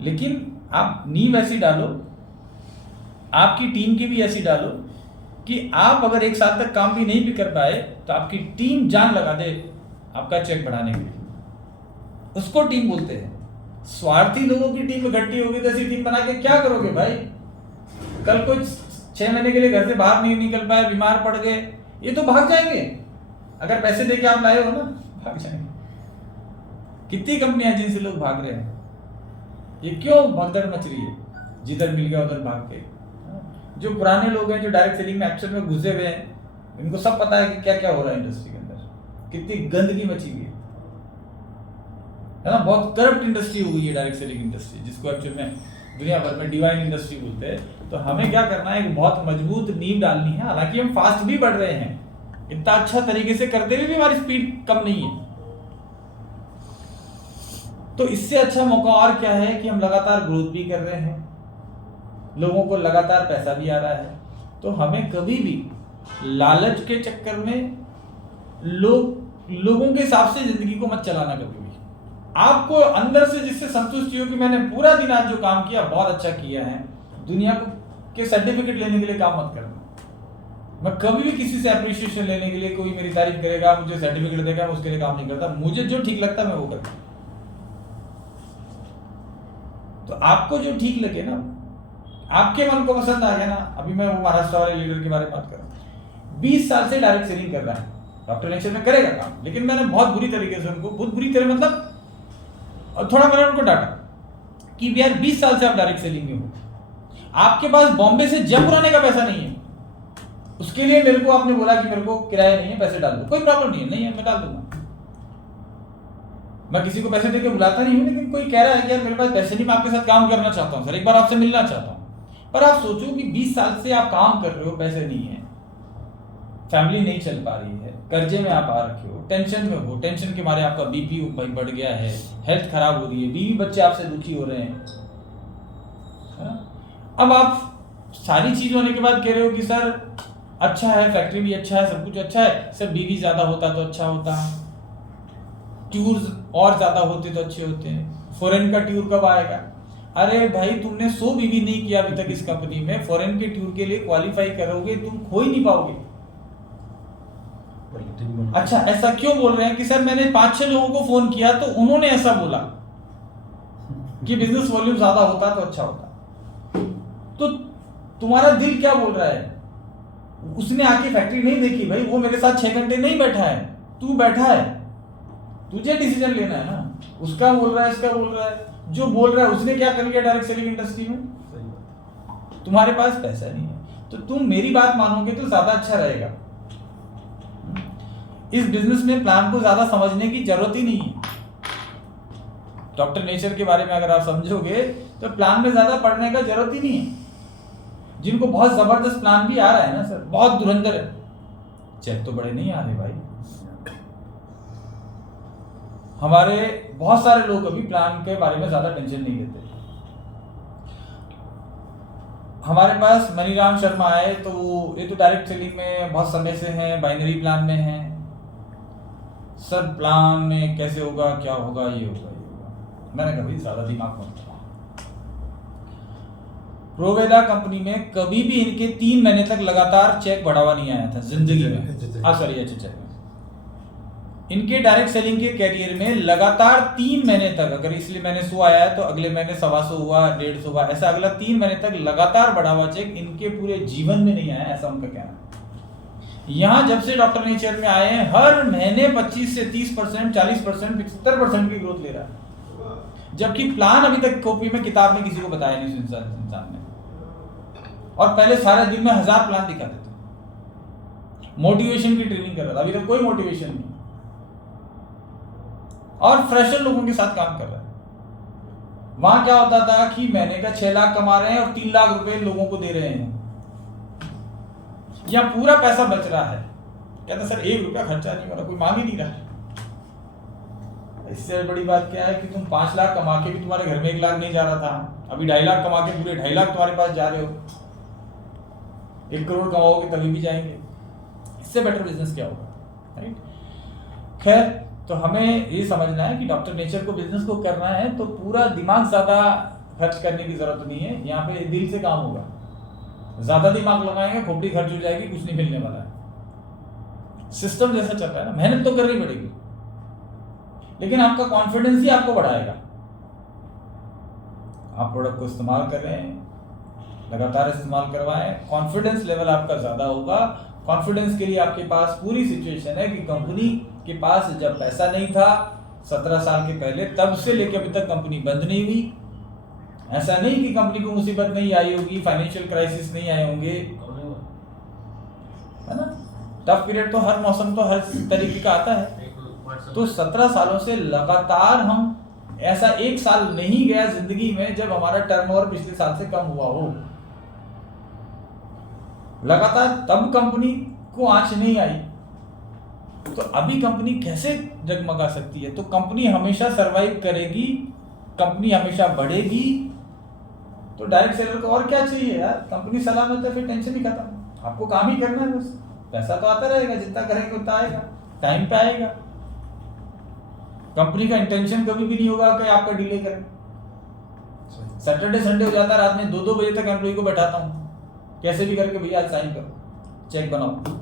लेकिन आप नींव ऐसी डालो, आपकी टीम की भी ऐसी डालो कि आप अगर 1 साल तक काम भी नहीं भी कर पाए तो आपकी टीम जान लगा दे आपका चेक बढ़ाने के लिए। उसको टीम बोलते हैं। स्वार्थी लोगों की टीम इकट्ठी होगी तो ऐसी टीम बना के क्या करोगे भाई? कल को 6 महीने के लिए घर से बाहर नहीं निकल पाए, बीमार पड़ गए, ये तो भाग जाएंगे। अगर पैसे देके आप लाए हो ना, भाग जाएंगे। कितनी कंपनियां जिनसे लोग भाग रहे हैं, ये क्यों भगदड़ मच रही है? जिधर मिल गया उधर भाग गए। जो पुराने लोग हैं, जो डायरेक्ट सेलिंग में एक्चुअल में घुसे हुए हैं, इनको सब पता है कि क्या क्या हो रहा है इंडस्ट्री के अंदर, कितनी गंदगी मची हुई है ना। बहुत करप्ट इंडस्ट्री हो गई है डायरेक्ट सेलिंग इंडस्ट्री, जिसको एक्चुअल में दुनिया भर में डिवाइन इंडस्ट्री बोलते हैं। तो हमें क्या करना है, एक बहुत मजबूत नींव डालनी है। हालांकि हम फास्ट भी बढ़ रहे हैं, इतना अच्छा तरीके से करते हुए भी हमारी स्पीड कम नहीं है। तो इससे अच्छा मौका और क्या है कि हम लगातार ग्रोथ भी कर रहे हैं, लोगों को लगातार पैसा भी आ रहा है। तो हमें कभी भी लालच के चक्कर में लोगों के हिसाब से जिंदगी को मत चलाना। कभी भी आपको अंदर से जिससे संतुष्टि हो कि मैंने पूरा दिन आज जो काम किया बहुत अच्छा किया है, दुनिया को कि सर्टिफिकेट लेने के लिए काम मत करना। मैं कभी भी किसी से अप्रिशिएशन लेने के लिए, कोई मेरी तारीफ करेगा, मुझे सर्टिफिकेट देगा, मैं उसके लिए काम नहीं करता। मुझे जो ठीक लगता है मैं वो करता हूं। तो आपको जो ठीक लगे ना, आपके मन को पसंद आ गया ना। अभी मैं वो महाराष्ट्र वाले लीडर के बारे में बात कर रहा हूँ, 20 साल से डायरेक्ट सेलिंग कर रहा है, डॉक्टर नेचर में करेगा काम, लेकिन मैंने बहुत बुरी तरीके से उनको, बहुत बुरी तरह मतलब थोड़ा मैंने उनको डांटा कि यार 20 साल से आप डायरेक्ट सेलिंग में हो, आपके पास बॉम्बे से जब उड़ाने का पैसा नहीं है, उसके लिए मेरे को आपने बोला कि मेरे को किराया नहीं है, पैसे डाल दो, कोई प्रॉब्लम नहीं है, मैं डाल दूंगा। मैं किसी को पैसे देके बुलाता नहीं हूं, लेकिन कोई कह रहा है कि यार मेरे पास पैसे नहीं, मैं आपके साथ काम करना चाहता हूं सर, एक बार आपसे मिलना चाहता हूं। पर आप सोचो कि 20 साल से आप काम कर रहे हो, पैसे नहीं है, फैमिली नहीं चल पा रही है, कर्जे में आप आ रखे हो, टेंशन में हो, टेंशन के मारे आपका बीपी बढ़ गया है, हेल्थ खराब हो रही है, बीवी बच्चे आपसे दुखी हो रहे हैं, है ना? अब आप सारी चीज होने के बाद कह रहे हो कि सर अच्छा है, फैक्ट्री भी अच्छा है, सब कुछ अच्छा है, सर बीवी ज्यादा होता तो अच्छा होता, टूर्स और ज्यादा होते तो अच्छे होते हैं, फॉरेन का टूर कब आएगा? अरे भाई तुमने 100 बीवी नहीं किया अभी तक इस कंपनी में, फॉरेन के टूर के लिए क्वालिफाई करोगे तुम, खो ही नहीं पाओगे। अच्छा, ऐसा क्यों बोल रहे हैं कि सर मैंने 5-6 लोगों को फोन किया तो उन्होंने ऐसा बोला कि बिजनेस वॉल्यूम ज्यादा होता तो अच्छा होता। तो तुम्हारा दिल क्या बोल रहा है? उसने आके फैक्ट्री नहीं देखी भाई, वो मेरे साथ 6 घंटे नहीं बैठा है, तू बैठा है, तुझे डिसीजन लेना है ना। उसका बोल रहा है, इसका बोल रहा है, जो बोल रहा है उसने क्या कर लिया डायरेक्ट सेलिंग इंडस्ट्री में? तुम्हारे पास पैसा नहीं है, तो तुम मेरी बात मानोगे तो ज्यादा अच्छा रहेगा। इस बिजनेस में प्लान को ज्यादा समझने की जरूरत ही नहीं है। डॉक्टर नेचर के बारे में अगर आप समझोगे तो प्लान में ज्यादा पढ़ने का जरूरत ही नहीं है। जिनको बहुत जबरदस्त प्लान भी आ रहा है ना सर, बहुत धुरंधर है, चेक तो बड़े नहीं आ रहे भाई। हमारे बहुत सारे लोग अभी प्लान के बारे में ज्यादा टेंशन नहीं लेते। हमारे पास मनीराम शर्मा आए तो ये तो डायरेक्ट सेलिंग में बहुत समय से हैं, बाइनरी प्लान में हैं। सर प्लान में कैसे होगा, क्या होगा, ये होगा, ये होगा। मैंने कभी ज्यादा दिमाग मत लगाओ। प्रोवेदा कंपनी में कभी भी इनके 3 महीने तक लगातार चेक बढ़ावा नहीं आया था जिंदगी में। सॉरी, अच्छा चेक इनके डायरेक्ट सेलिंग के कैरियर में लगातार 3 महीने तक, अगर इसलिए मैंने 100 आया है तो अगले महीने 125 हुआ, 150 हुआ, ऐसा अगला 3 महीने तक लगातार बढ़ावा चेक इनके पूरे जीवन में नहीं आया, ऐसा उनका कहना है। यहां जब से डॉक्टर नेचर में आए हैं, हर महीने 25 से 30%, 40%, 75% की ग्रोथ ले रहा है, जबकि प्लान अभी तक कॉपी में, किताब में किसी को बताया नहीं इंसान ने। और पहले सारे दिन में 1000 प्लान दिखाते थे, मोटिवेशन की ट्रेनिंग कर रहा था, अभी तक कोई मोटिवेशन नहीं, और फ्रेशर लोगों के साथ काम कर रहा है। वहां क्या होता था कि महीने का 6 लाख कमा रहे हैं और 3 लाख रुपए लोगों को दे रहे हैं, या पूरा पैसा बच रहा है। कहता सर 1 रुपया खर्चा नहीं हो रहा, कोई मांग ही नहीं रहा। इससे बड़ी बात क्या है कि तुम 5 लाख कमा के भी तुम्हारे घर में 1 लाख नहीं जा रहा था, अभी 2.5 लाख कमा के पूरे 2.5 लाख तुम्हारे पास जा रहे हो। 1 करोड़ कमाओगे तभी भी जाएंगे, इससे बेटर बिजनेस क्या होगा, राइट? खैर, तो हमें ये समझना है कि डॉक्टर नेचर को बिजनेस को करना है तो पूरा दिमाग ज्यादा खर्च करने की जरूरत नहीं है। यहाँ पे दिल से काम होगा, ज्यादा दिमाग लगाएंगे खोपड़ी खर्च हो जाएगी, कुछ नहीं मिलने वाला है। सिस्टम जैसा चल रहा है ना, मेहनत तो करनी पड़ेगी, लेकिन आपका कॉन्फिडेंस ही आपको बढ़ाएगा। आप प्रोडक्ट को इस्तेमाल कर रहे हैं, लगातार इस्तेमाल करवाएं, कॉन्फिडेंस लेवल आपका ज्यादा होगा। कॉन्फिडेंस के लिए आपके पास पूरी सिचुएशन है कि कंपनी के पास जब पैसा नहीं था 17 साल के पहले, तब से लेकर अभी तक कंपनी बंद नहीं हुई। ऐसा नहीं कि कंपनी को मुसीबत नहीं आई होगी, फाइनेंशियल क्राइसिस नहीं आए होंगे, है ना? टफ पीरियड तो हर मौसम तो हर तरीके का आता है। तो 17 सालों से लगातार हम, ऐसा 1 साल नहीं गया जिंदगी में जब हमारा टर्नओवर पिछले साल से कम हुआ हो। लगातार तब कंपनी को आंच नहीं आई, तो अभी कंपनी कैसे जगमगा सकती है? तो कंपनी हमेशा सरवाइव करेगी, कंपनी हमेशा बढ़ेगी। तो डायरेक्ट सेलर को और क्या चाहिए यार? कंपनी सलामत है, फिर टेंशन ही खत्म, आपको काम ही करना है बस। पैसा तो आता रहेगा, जितना करेंगे उतना आएगा, टाइम पे आएगा। कंपनी का इंटेंशन कभी भी नहीं होगा कि आपका डिले करें। सैटरडे संडे हो जाता है, रात में 2-2 बजे तक एम्प्लॉय को बैठाता हूँ, कैसे भी करके भैया आज साइन करो, चेक बनाओ।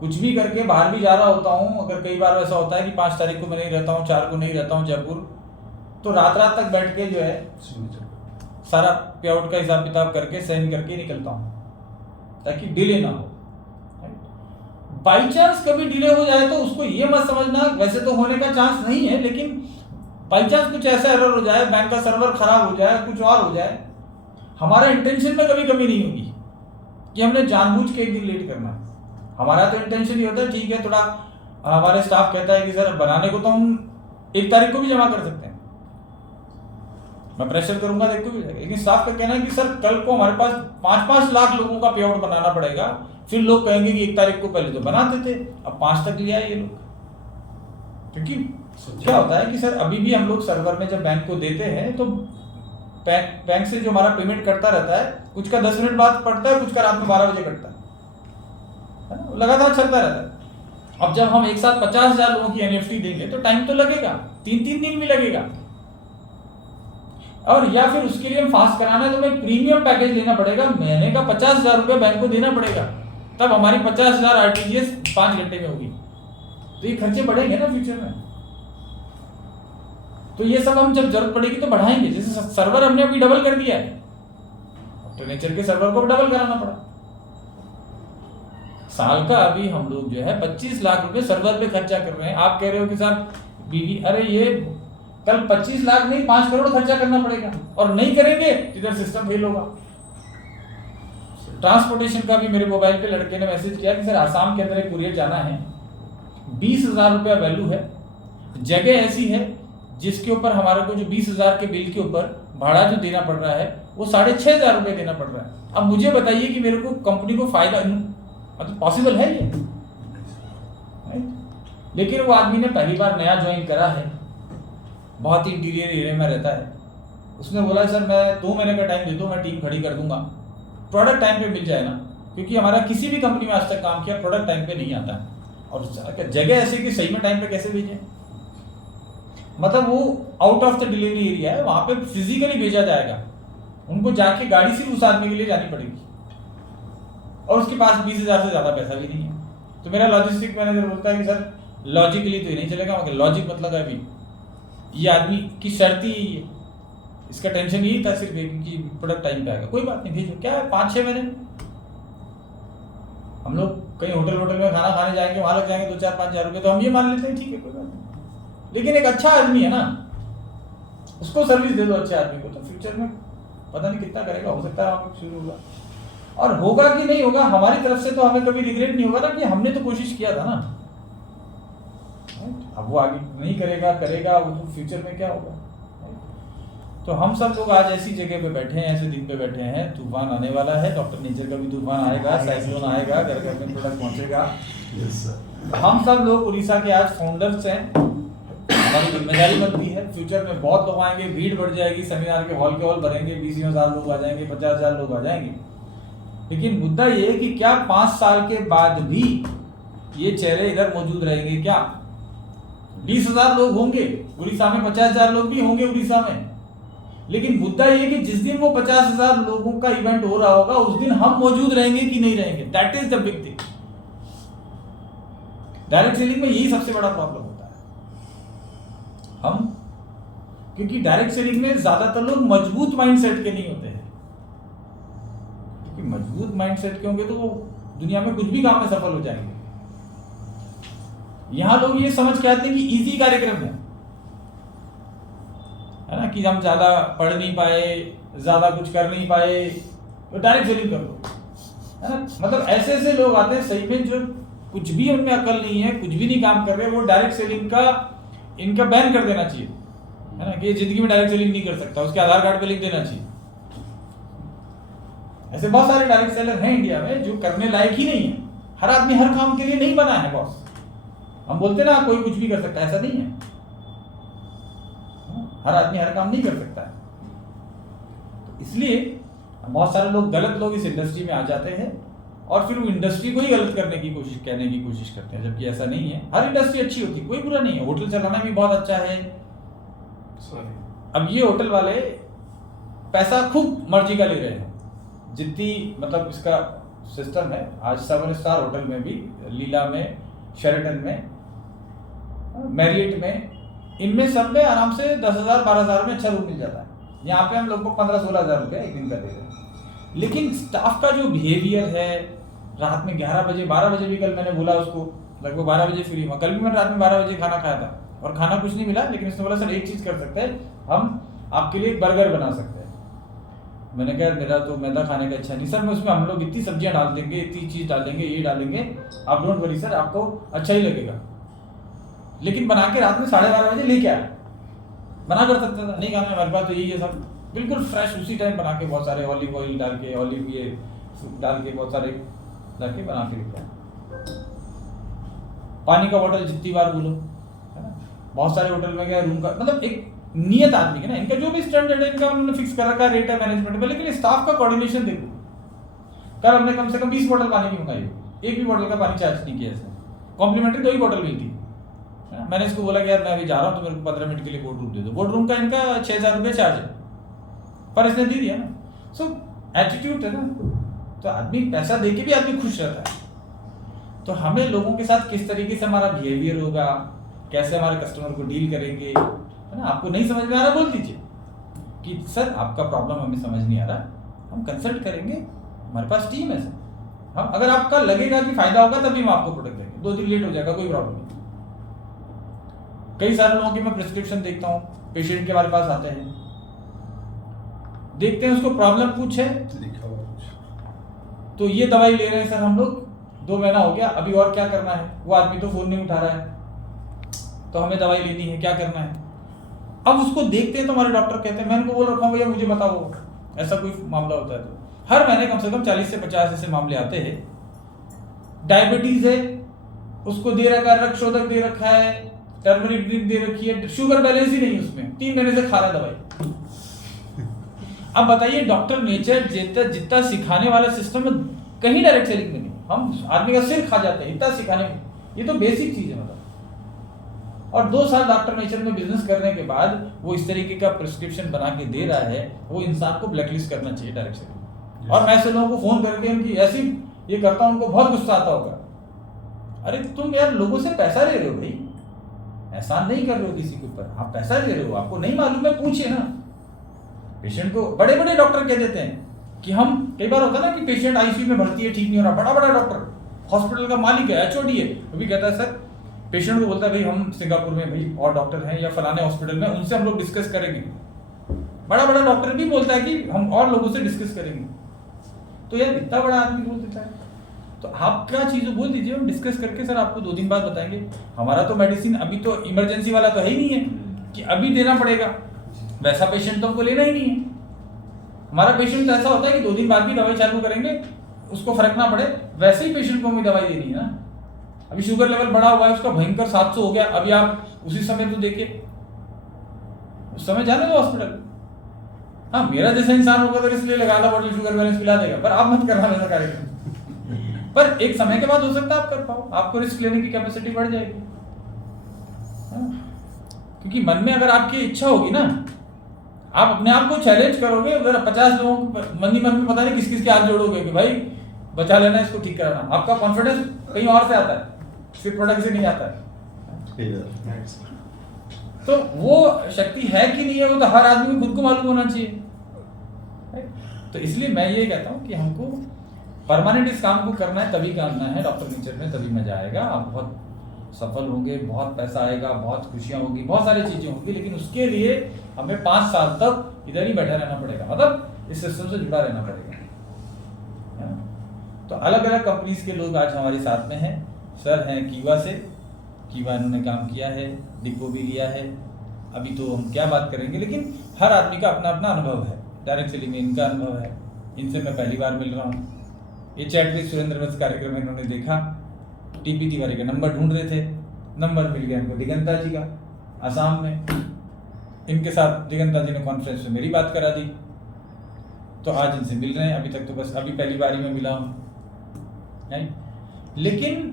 कुछ भी करके बाहर भी जा रहा होता हूँ, अगर कई बार ऐसा होता है कि 5 तारीख को मैं नहीं रहता हूँ, 4 को नहीं रहता हूँ जयपुर, तो रात रात तक बैठ के जो है सारा पे आउट का हिसाब किताब करके साइन करके निकलता हूँ ताकि डिले ना हो। बाई चांस कभी डिले हो जाए तो उसको ये मत समझना, वैसे तो होने का चांस नहीं है, लेकिन बाई चांस कुछ ऐसा एरर हो जाए, बैंक का सर्वर खराब हो जाए, कुछ और हो जाए, हमारा इंटेंशन में कभी कमी नहीं होगी कि हमने जानबूझ के एक दिन लेट करना है। हमारा तो इंटेंशन ये होता है, ठीक है थोड़ा, हमारे स्टाफ कहता है कि सर बनाने को तो हम 1 तारीख को भी जमा कर सकते हैं, मैं प्रेशर करूंगा देखो भी, लेकिन स्टाफ का कहना है कि सर कल को हमारे पास 5-5 लाख लोगों का पे आउट बनाना पड़ेगा, फिर लोग कहेंगे कि 1 तारीख को पहले तो बनाते थे, अब 5 तक लिया ये लोग। क्योंकि क्या होता है कि सर अभी भी हम लोग सर्वर में जब बैंक को देते हैं तो बैंक से जो हमारा पेमेंट करता रहता है, कुछ का 10 मिनट बाद पड़ता है, कुछ का रात में 12 बजे कटता है ना, लगातार चलता रहता है। अब जब हम एक साथ 50,000 लोगों की एनईएफटी देंगे तो टाइम तो लगेगा, 3-3 दिन भी लगेगा। और या फिर उसके लिए हम फास्ट कराना है तो हमें प्रीमियम पैकेज लेना पड़ेगा, महीने का 50,000 रुपये बैंक को देना पड़ेगा, तब हमारी 50,000 आरटीजीएस 5 घंटे में होगी। तो ये खर्चे बढ़ेंगे ना फ्यूचर में, तो ये सब हम जब जरूरत पड़ेगी तो बढ़ाएंगे। जैसे सर्वर हमने अभी डबल कर दिया है, नेचर के सर्वर को डबल कराना पड़ा। साल का अभी हम लोग जो है 25 लाख रुपए सर्वर पे खर्चा कर रहे हैं। आप कह रहे हो कि साहब बीवी, अरे ये कल 25 लाख नहीं 5 करोड़ खर्चा करना पड़ेगा, और नहीं करेंगे इधर सिस्टम फेल होगा। ट्रांसपोर्टेशन का भी मेरे मोबाइल पे लड़के ने मैसेज किया कि सर आसाम के अंदर एक कुरियर जाना है, 20,000 रुपया वैल्यू है, जगह ऐसी है जिसके ऊपर हमारे को जो 20,000 के बिल के ऊपर भाड़ा जो देना पड़ रहा है वो 6,500 रुपये देना पड़ रहा है। अब मुझे बताइए कि मेरे को कंपनी को फायदा मतलब पॉसिबल है ये? लेकिन वो आदमी ने पहली बार नया ज्वाइन करा है, बहुत ही इंटीरियर एरिया में रहता है, उसने बोला सर मैं 2 महीने का टाइम दे दो, मैं टीम खड़ी कर दूंगा, प्रोडक्ट टाइम पे मिल जाए ना, क्योंकि हमारा किसी भी कंपनी में आज तक काम किया प्रोडक्ट टाइम पे नहीं आता, और जगह ऐसी कि सही में टाइम पे कैसे भेजें, मतलब वो out of the delivery area है, वहां पे फिजिकली भेजा जाएगा, उनको जाके गाड़ी सिर्फ उस आदमी के लिए जानी पड़ेगी, और उसके पास 20,000 से ज्यादा पैसा भी नहीं है। तो मेरा लॉजिस्टिक मैनेजर बोलता है कि सर लॉजिकली तो ये नहीं चलेगा, मगर लॉजिक मतलब है अभी ये आदमी की शर्त ही यही है, इसका टेंशन यही था सिर्फ कि प्रोडक्ट टाइम पे आएगा, कोई बात नहीं भेजो, क्या है 5-6 महीने हम लोग कहीं होटल में खाना खाने जाएंगे, वहां लग जाएंगे 2-4-5 हज़ार रुपये, तो हम ये मान लेते हैं ठीक है कोई बात नहीं, लेकिन एक अच्छा आदमी है ना, उसको सर्विस दे दो अच्छे आदमी को, तो फ्यूचर में पता नहीं कितना करेगा, हो सकता है शुरू होगा, और होगा कि नहीं होगा हमारी तरफ से तो हमें कभी रिग्रेट नहीं होगा ना कि हमने तो कोशिश किया था ना। अब वो आगे नहीं करेगा वो तो फ्यूचर में क्या होगा। तो हम सब लोग आज ऐसी जगह पे बैठे हैं, ऐसे दिन पे बैठे हैं, तूफान आने वाला है, डॉक्टर नेचर का भी तूफान आएगा, साइक्लोन आएगा, घर घर में प्रोडक्ट पहुंचेगा। हम सब लोग उड़ीसा के आज फाउंडर्स हैं, हमारी जिम्मेदारी बनती है, फ्यूचर में बहुत लोग आएंगे, भीड़ बढ़ जाएगी, सेमिनार के हॉल भरेंगे, 20,000 लोग आ जाएंगे, 50,000 लोग आ जाएंगे, लेकिन मुद्दा ये है कि क्या 5 साल के बाद भी ये चेहरे इधर मौजूद रहेंगे? क्या 20,000 लोग होंगे उड़ीसा में, 50,000 लोग भी होंगे उड़ीसा में, लेकिन मुद्दा ये कि जिस दिन वो 50,000 लोगों का इवेंट हो रहा होगा उस दिन हम मौजूद रहेंगे कि नहीं रहेंगे, that is the big thing. Direct selling में यही सबसे बड़ा प्रॉब्लम होता है, हम क्योंकि डायरेक्ट सेलिंग में ज्यादातर लोग मजबूत माइंडसेट के नहीं होते हैं, क्योंकि मजबूत माइंडसेट के होंगे तो वो दुनिया में कुछ भी काम में सफल हो जाएंगे। यहां लोग ये समझ के आते हैं कि इजी कार्यक्रम है ना, कि हम ज्यादा पढ़ नहीं पाए, ज्यादा कुछ कर नहीं पाए, तो डायरेक्ट सेलिंग कर दो, है ना। मतलब ऐसे ऐसे लोग आते हैं सही में जो कुछ भी उनमें अकल नहीं है, कुछ भी नहीं काम कर रहे, वो डायरेक्ट सेलिंग का इनका बैन कर देना चाहिए, है ना, कि ये जिंदगी में डायरेक्ट सेलिंग नहीं कर सकता, उसके आधार कार्ड पे लिख देना चाहिए। ऐसे बहुत सारे डायरेक्ट सेलर हैं इंडिया में जो करने लायक ही नहीं है। हर आदमी हर काम के लिए नहीं बना है बॉस। हम बोलते ना कोई कुछ भी कर सकता है, ऐसा नहीं है, हर आदमी हर काम नहीं कर सकता है। तो इसलिए बहुत सारे लोग गलत लोग इस इंडस्ट्री में आ जाते हैं और फिर वो इंडस्ट्री को ही गलत करने की कोशिश करते हैं, जबकि ऐसा नहीं है। हर इंडस्ट्री अच्छी होती है, कोई बुरा नहीं है, होटल चलाना भी बहुत अच्छा है। अब ये होटल वाले पैसा खूब मर्जी का ले रहे हैं, जितनी मतलब इसका सिस्टम है, आज 7 स्टार होटल में भी, लीला में, शेरेटन में, मैरियट में, इनमें सब में आराम से 10,000 12,000 में अच्छा रूम मिल जाता है। यहाँ पे हम लोग को 15-16 हज़ार रुपये एक दिन का दे रहे हैं। लेकिन स्टाफ का जो बिहेवियर है, रात में 11 बजे 12 बजे भी, कल मैंने बोला उसको लगभग 12 बजे फ्री हुआ, कल भी मैंने रात में 12 बजे खाना खाया था और खाना कुछ नहीं मिला, लेकिन उसने बोला सर एक चीज़ कर सकते हैं, हम आपके लिए एक बर्गर बना सकते हैं। मैंने कहा मेरा तो मैदा खाने का इच्छा नहीं सर, मैं उसमें हम लोग इतनी सब्जियां डाल देंगे, इतनी चीज़ डाल देंगे, ये डालेंगे, आप डोंट वरी सर, आपको अच्छा ही लगेगा। लेकिन बना के रात में 12:30 बजे लेके आया, बना कर सकता था, नहीं कहा हमारे पास तो यही है सब, बिल्कुल फ्रेश उसी टाइम बना के, बहुत सारे ऑलिव ऑयल डाल के, ऑलिव ये डाल के, बहुत सारे डाल के बना के लेके आया। पानी का बॉटल जितनी बार बोलो, है ना। बहुत सारे होटल में गया, रूम का मतलब एक नियत आदमी के ना, इनका जो भी स्टैंडर्ड है इनका उन्होंने फिक्स कर रखा, रेट है मैनेजमेंट में, लेकिन स्टाफ का कोऑर्डिनेशन देखो। कल हमने कम से कम 20 बोतल पानी की मंगाई, एक भी बोतल का पानी चार्ज नहीं किया इसने, कॉम्प्लीमेंट्री 2 ही बोतल मिलती है। मैंने इसको बोला कि यार मैं अभी जा रहा हूँ तो मेरे को 15 मिनट के लिए बोर्ड रूम दे दो, बोर्ड रूम का इनका 6,000 रुपये चार्ज है, पर इसने दे दिया ना। सो एटीट्यूड है ना, तो आदमी पैसा दे के भी आदमी खुश रहता है। तो हमें लोगों के साथ किस तरीके से हमारा बिहेवियर होगा, कैसे हमारे कस्टमर को डील करेंगे, है ना। आपको नहीं समझ में आ रहा बोल दीजिए कि सर आपका प्रॉब्लम हमें समझ नहीं आ रहा, हम कंसल्ट करेंगे, हमारे पास टीम है सर। हम अगर आपका लगेगा कि फायदा होगा तभी हम आपको प्रोडक्ट देंगे, 2 दिन लेट हो जाएगा कोई प्रॉब्लम नहीं। कई सारे लोगों की मैं प्रिस्क्रिप्शन देखता हूँ, पेशेंट के हमारे पास आते हैं, देखते हैं उसको प्रॉब्लम कुछ है, तो ये दवाई ले रहे हैं सर हम लोग, 2 महीना हो गया, अभी और क्या करना है, वो आदमी तो फोन नहीं उठा रहा है, तो हमें दवाई लेनी है, क्या करना है। अब उसको देखते हैं तो हमारे डॉक्टर कहते हैं, मैं उनको बोल रखा हूँ भैया मुझे बताओ, ऐसा कोई मामला होता है तो हर महीने कम से कम 40 से 50 ऐसे मामले आते हैं। डायबिटीज है, उसको दे रखा है रक्तशोधक दे रखा है, टर्मरिक ड्रिंक दे रखी है, शुगर बैलेंस ही नहीं उसमें, 3 महीने से खा रहा है दवाई। अब बताइए डॉक्टर नेचर जितना सिखाने वाला सिस्टम है, कहीं डायरेक्ट सेलिंग में नहीं, हम आदमी का सिर खा जाते हैं इतना सिखाने में, ये तो बेसिक चीज है मतलब। और 2 साल डॉक्टर नेचर में बिजनेस करने के बाद वो इस तरीके का प्रिस्क्रिप्शन बना के दे रहा है, वो इंसान को ब्लैकलिस्ट करना चाहिए डायरेक्ट सेलिंग। और मैं ऐसे लोगों को फोन करके उनकी ऐसी ये करता हूं, उनको बहुत गुस्सा आता होगा, अरे तुम यार लोगों से पैसा ले रहे हो भाई, एहसान नहीं कर रहे हो किसी के ऊपर, आप पैसा ले रहे हो, आपको नहीं मालूम है पूछिए ना। पेशेंट को बड़े बड़े डॉक्टर कह देते हैं कि हम, कई बार होता है ना कि पेशेंट आईसीयू में भर्ती है, ठीक नहीं हो रहा, बड़ा बड़ा डॉक्टर हॉस्पिटल का मालिक है, एचओडी है, वो भी कहता है सर, पेशेंट को बोलता है भाई हम सिंगापुर में भाई और डॉक्टर हैं या फलाने हॉस्पिटल में, उनसे हम लोग डिस्कस करेंगे। बड़ा बड़ा डॉक्टर भी बोलता है कि हम और लोगों से डिस्कस करेंगे, तो यार इतना बड़ा आदमी बोल देता है, तो आप क्या चीज़ बोल दीजिए, हम डिस्कस करके सर आपको 2 दिन बाद बताएंगे। हमारा तो मेडिसिन अभी तो इमरजेंसी वाला तो है ही नहीं है कि अभी देना पड़ेगा, वैसा पेशेंट तो हमको लेना ही नहीं है। हमारा पेशेंट तो ऐसा होता है कि 2 दिन बाद भी दवाई चालू करेंगे, उसको फर्क ना पड़े, वैसे ही पेशेंट को हमें दवाई देनी है ना। अभी शुगर लेवल बढ़ा हुआ है, उसका भयंकर 700 हो गया, अभी आप उसी समय तो देखिए, उस समय जाने दो हॉस्पिटल। हाँ मेरा जैसा इंसान होगा तो इसलिए लगा ला बॉटल शुगर बैलेंस पिला देगा, पर आप मत करना वैसा कार्यक्रम। पर एक समय के बाद हो सकता है आप कर पाओ, आपको रिस्क लेने की कैपेसिटी बढ़ जाएगी, क्योंकि मन में अगर आपकी इच्छा होगी ना, आप अपने आप को चैलेंज करोगे, अगर 50 लोगों को मन ही मन में पता नहीं किस किस के हाथ जोड़ोगे कि भाई बचा लेना, इसको ठीक कराना, आपका कॉन्फिडेंस कहीं और से आता है, सिर्फ प्रोडक्ट से नहीं आता है। तो वो शक्ति है कि नहीं है, वो तो हर आदमी को खुद को मालूम होना चाहिए। तो इसलिए मैं ये कहता हूँ कि हमको परमानेंट इस काम को करना है, तभी करना है डॉक्टर नेचर में, तभी मजा आएगा, आप बहुत सफल होंगे, बहुत पैसा आएगा, बहुत खुशियां होगी, बहुत सारी चीजें होंगी, लेकिन उसके लिए हमें 5 साल तक इधर ही बैठा रहना पड़ेगा, मतलब इस सिस्टम से जुड़ा रहना पड़ेगा। तो अलग अलग कंपनीज के लोग आज हमारे साथ में हैं। सर हैं कीवा से, कीवा इन्होंने काम किया है, डिपो भी लिया है, अभी तो हम क्या बात करेंगे, लेकिन हर आदमी का अपना अपना अनुभव है। डायरेक्ट सेलिंग में इनका अनुभव है, इनसे मैं पहली बार मिल रहा हूँ। ये चैट विद सुरेंद्र वंश कार्यक्रम में इन्होंने देखा, टीपी तिवारी का नंबर ढूंढ रहे थे, नंबर मिल गया इनको दिगंता जी का आसाम में, इनके साथ दिगंता जी ने कॉन्फ्रेंस में मेरी बात करा दी, तो आज इनसे मिल रहे हैं। अभी तक तो बस अभी पहली बारी में मिला हूँ, लेकिन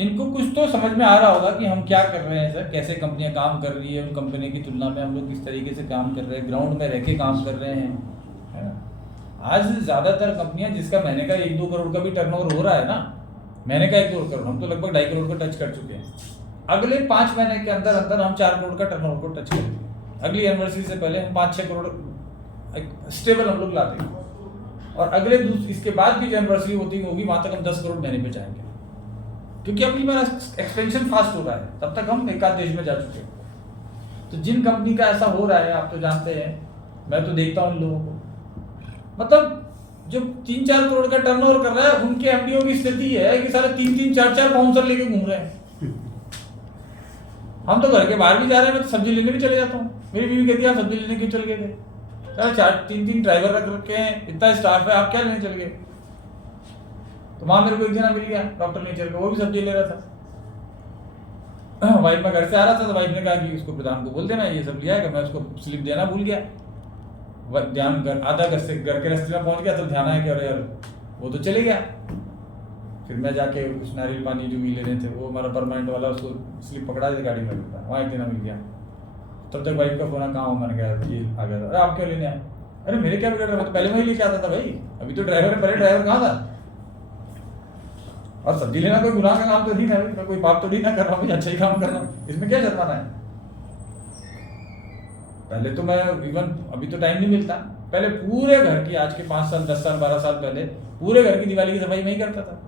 इनको कुछ तो समझ में आ रहा होगा कि हम क्या कर रहे हैं सर, कैसे कंपनियां काम कर रही है, उन कंपनी की तुलना में हम लोग किस तरीके से काम कर रहे हैं, ग्राउंड में रह के काम कर रहे हैं, है ना। आज ज्यादातर कंपनियां जिसका महीने का 1-2 करोड़ का भी टर्नओवर हो रहा है ना, महीने का 1-2 करोड़, हम तो लगभग 2.5 करोड़ का टच कर चुके हैं। अगले 5 महीने के अंदर अंदर हम 4 करोड़ का टर्नओवर को टच करेंगे। अगली एनिवर्सरी से पहले हम 5-6 करोड़ स्टेबल हम लोग ला देंगे, और अगले इसके बाद भी जो एनिवर्सरी होती होगी वहां तक हम 10 करोड़ महीने पे जाएंगे, क्योंकि अभी हमारा एक्सपेंशन फास्ट हो रहा है। तब तक हम एक आध देश में जा चुके हैं। तो जिन कंपनी का ऐसा हो रहा है, आप तो जानते हैं, मैं तो देखता हूँ इन लोगों को, मतलब जो 3-4 करोड़ का टर्नओवर कर रहा है, उनके एमडीओ की स्थिति है कि सारे 3-3, 4-4 बाउंसर लेके घूम रहे हैं। हम तो घर के बाहर भी जा रहे हैं, मैं तो सब्जी लेने भी चले जाता हूँ। मेरी बीवी कहती है आप सब्जी लेने क्यों चल गए थे? 3-3 ड्राइवर रख रखे हैं, इतना स्टाफ है, आप क्या लेने चल गए? तो वहां मेरे को एक जना मिल गया डॉक्टर नेचर का, वो भी सब्जी ले रहा था। वाइफ में घर से आ रहा था, तो वाइफ ने कहा कि उसको प्रधान को बोल देना ये सब लिया है। मैं उसको स्लिप देना भूल गया, ध्यान आधा घर के रास्ते में पहुंच गया, तो ध्यान आया कि अरे यार वो तो चले गया। फिर मैं जाके उस नारियल पानी जो भी लेने थे, वो हमारा परमानेंट वाला, उसको स्लिप पकड़ा दी गाड़ी में, वहाँ एक दिन मिल गया। तब तक वाइफ का फोन कहाँ मैंने कहा ये आ गया था। अरे आप क्यों लेने आए? अरे मेरे क्या बिगड़ रहा है, तो पहले मैं ही लेके आता था भाई, अभी तो ड्राइवर है, पहले ड्राइवर कहाँ था? और सब्जी लेना कोई गुनाह का काम तो नहीं था, मैं कोई पाप तो नहीं ना कर रहा हूँ, मुझे अच्छा ही काम कर रहा हूँ, इसमें क्या शर्माना है? पहले तो मैं इवन अभी तो टाइम नहीं मिलता, पहले पूरे घर की, आज के 5 साल 10 साल 12 साल पहले पूरे घर की दिवाली की सफाई मैं ही करता था।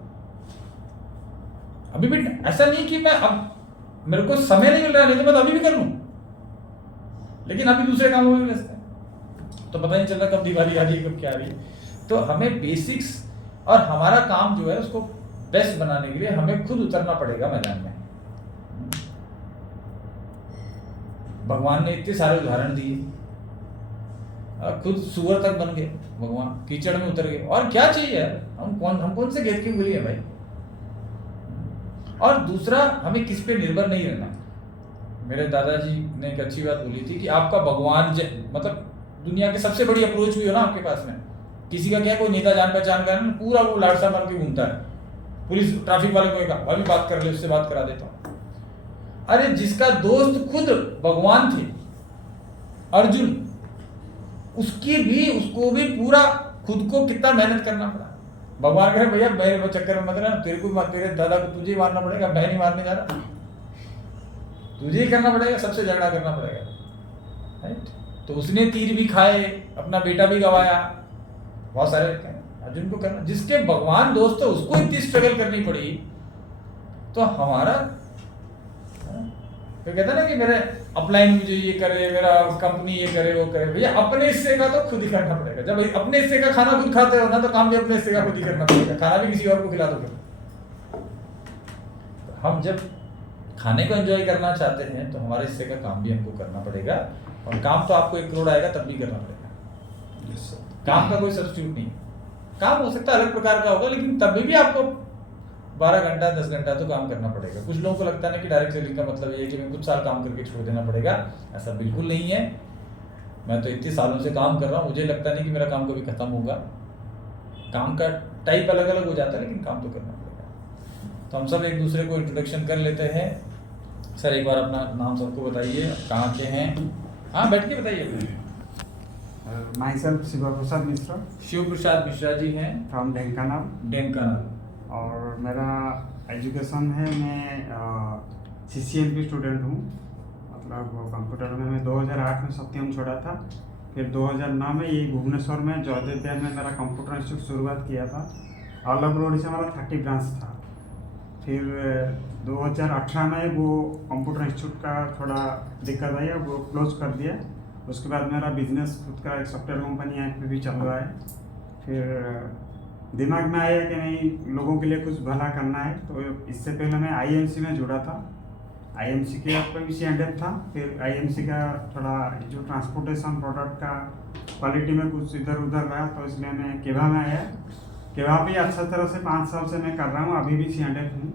अभी भी ऐसा नहीं कि मैं अब मेरे को समय नहीं मिल रहा, नहीं तो मैं तो अभी भी कर लूं, लेकिन अभी दूसरे कामों में व्यस्त है, तो पता नहीं चल रहा कब दिवाली आ रही है, कब क्या आ रही है। तो हमें बेसिक्स और हमारा काम जो है उसको बेस्ट बनाने के लिए हमें खुद उतरना पड़ेगा मैदान में। भगवान ने इतने सारे उदाहरण दिए, खुद सुअर तक बन गए भगवान, कीचड़ में उतर गए, और क्या चाहिए? हम कौन से घेर की बोली है भाई? और दूसरा, हमें किस पे निर्भर नहीं रहना। मेरे दादाजी ने एक अच्छी बात बोली थी कि आपका भगवान मतलब दुनिया की सबसे बड़ी अप्रोच भी हो ना आपके पास में, किसी का क्या कोई नेता जान पहचान का पूरा वो लाडसा बन के घूमता है, पुलिस ट्रैफिक वाले को कहा अभी बात कर ले, उससे बात करा देता हूँ। अरे जिसका दोस्त खुद भगवान थे, अर्जुन, उसको भी पूरा खुद को कितना मेहनत करना पड़ा। भगवान कहे भैया मेरे चक्कर में मत रहना, तेरे दादा को तुझे ही मारना पड़ेगा, मैं नहीं मारने जा रहा, तुझे ही करना पड़ेगा, सबसे झगड़ा करना पड़ेगा, राइट? तो उसने तीर भी खाए, अपना बेटा भी गवाया, बहुत सारे अर्जुन को करना, जिसके भगवान दोस्त है उसको इतनी स्ट्रगल करनी पड़ी। तो हमारा तो कहता ना कि मेरे अपलाइन मुझे ये करे, मेरा कंपनी ये करे वो करे, भैया अपने हिस्से का तो खुद ही करना पड़ेगा। जब अपने हिस्से का खाना खुद खाते हो ना, तो काम भी अपने हिस्से का खुद ही करना पड़ेगा, खाना भी किसी और को खिला दोगे। हम जब खाने को एंजॉय करना चाहते हैं तो हमारे हिस्से का काम भी हमको करना पड़ेगा, और काम तो आपको 1 करोड़ आएगा तब भी करना पड़ेगा। काम का कोई सब्स्टिट्यूट नहीं, काम हो सकता है अलग प्रकार का होगा, लेकिन तब भी आपको 12 घंटा 10 घंटा तो काम करना पड़ेगा। कुछ लोगों को लगता है ना कि डायरेक्ट सेलिंग का मतलब ये है कि मैं कुछ साल काम करके छोड़ देना पड़ेगा, ऐसा बिल्कुल नहीं है। मैं तो इतने सालों से काम कर रहा हूँ, मुझे लगता नहीं कि मेरा काम कभी खत्म होगा। काम का टाइप अलग अलग हो जाता है, लेकिन काम तो करना पड़ेगा। तो हम सब एक दूसरे को इंट्रोडक्शन कर लेते हैं। सर एक बार अपना नाम सबको बताइए, कहाँ के हैं? हाँ बैठ के बताइए। माई सेल्फ शिव प्रसाद मिश्रा। शिव प्रसाद मिश्रा जी हैं फ्रॉम ढेंकानाल। और मेरा एजुकेशन है, मैं CCNP स्टूडेंट हूँ, मतलब कंप्यूटर में मैं 2008 में सत्यम छोड़ा था, फिर 2009 में ये भुवनेश्वर में जयदेव विद्यालय में मेरा कंप्यूटर इंस्टीट्यूट शुरुआत किया था। ऑल ओवर ओडिशा हमारा 30 ब्रांच था। फिर 2018 में वो कंप्यूटर इंस्टीट्यूट का थोड़ा दिक्कत आई, वो क्लोज कर दिया। उसके बाद मेरा बिजनेस खुद का एक सॉफ्टवेयर कंपनी यहाँ पे भी चल रहा है। फिर दिमाग में आया कि नहीं, लोगों के लिए कुछ भला करना है, तो इससे पहले मैं IMC में जुड़ा था। IMC के पर भी C&F था। फिर IMC का थोड़ा जो ट्रांसपोर्टेशन प्रोडक्ट का क्वालिटी में कुछ इधर उधर रहा, तो इसलिए मैं केवा में आया। केवा भी अच्छा तरह से 5 साल से मैं कर रहा हूँ, अभी भी C&F हूँ,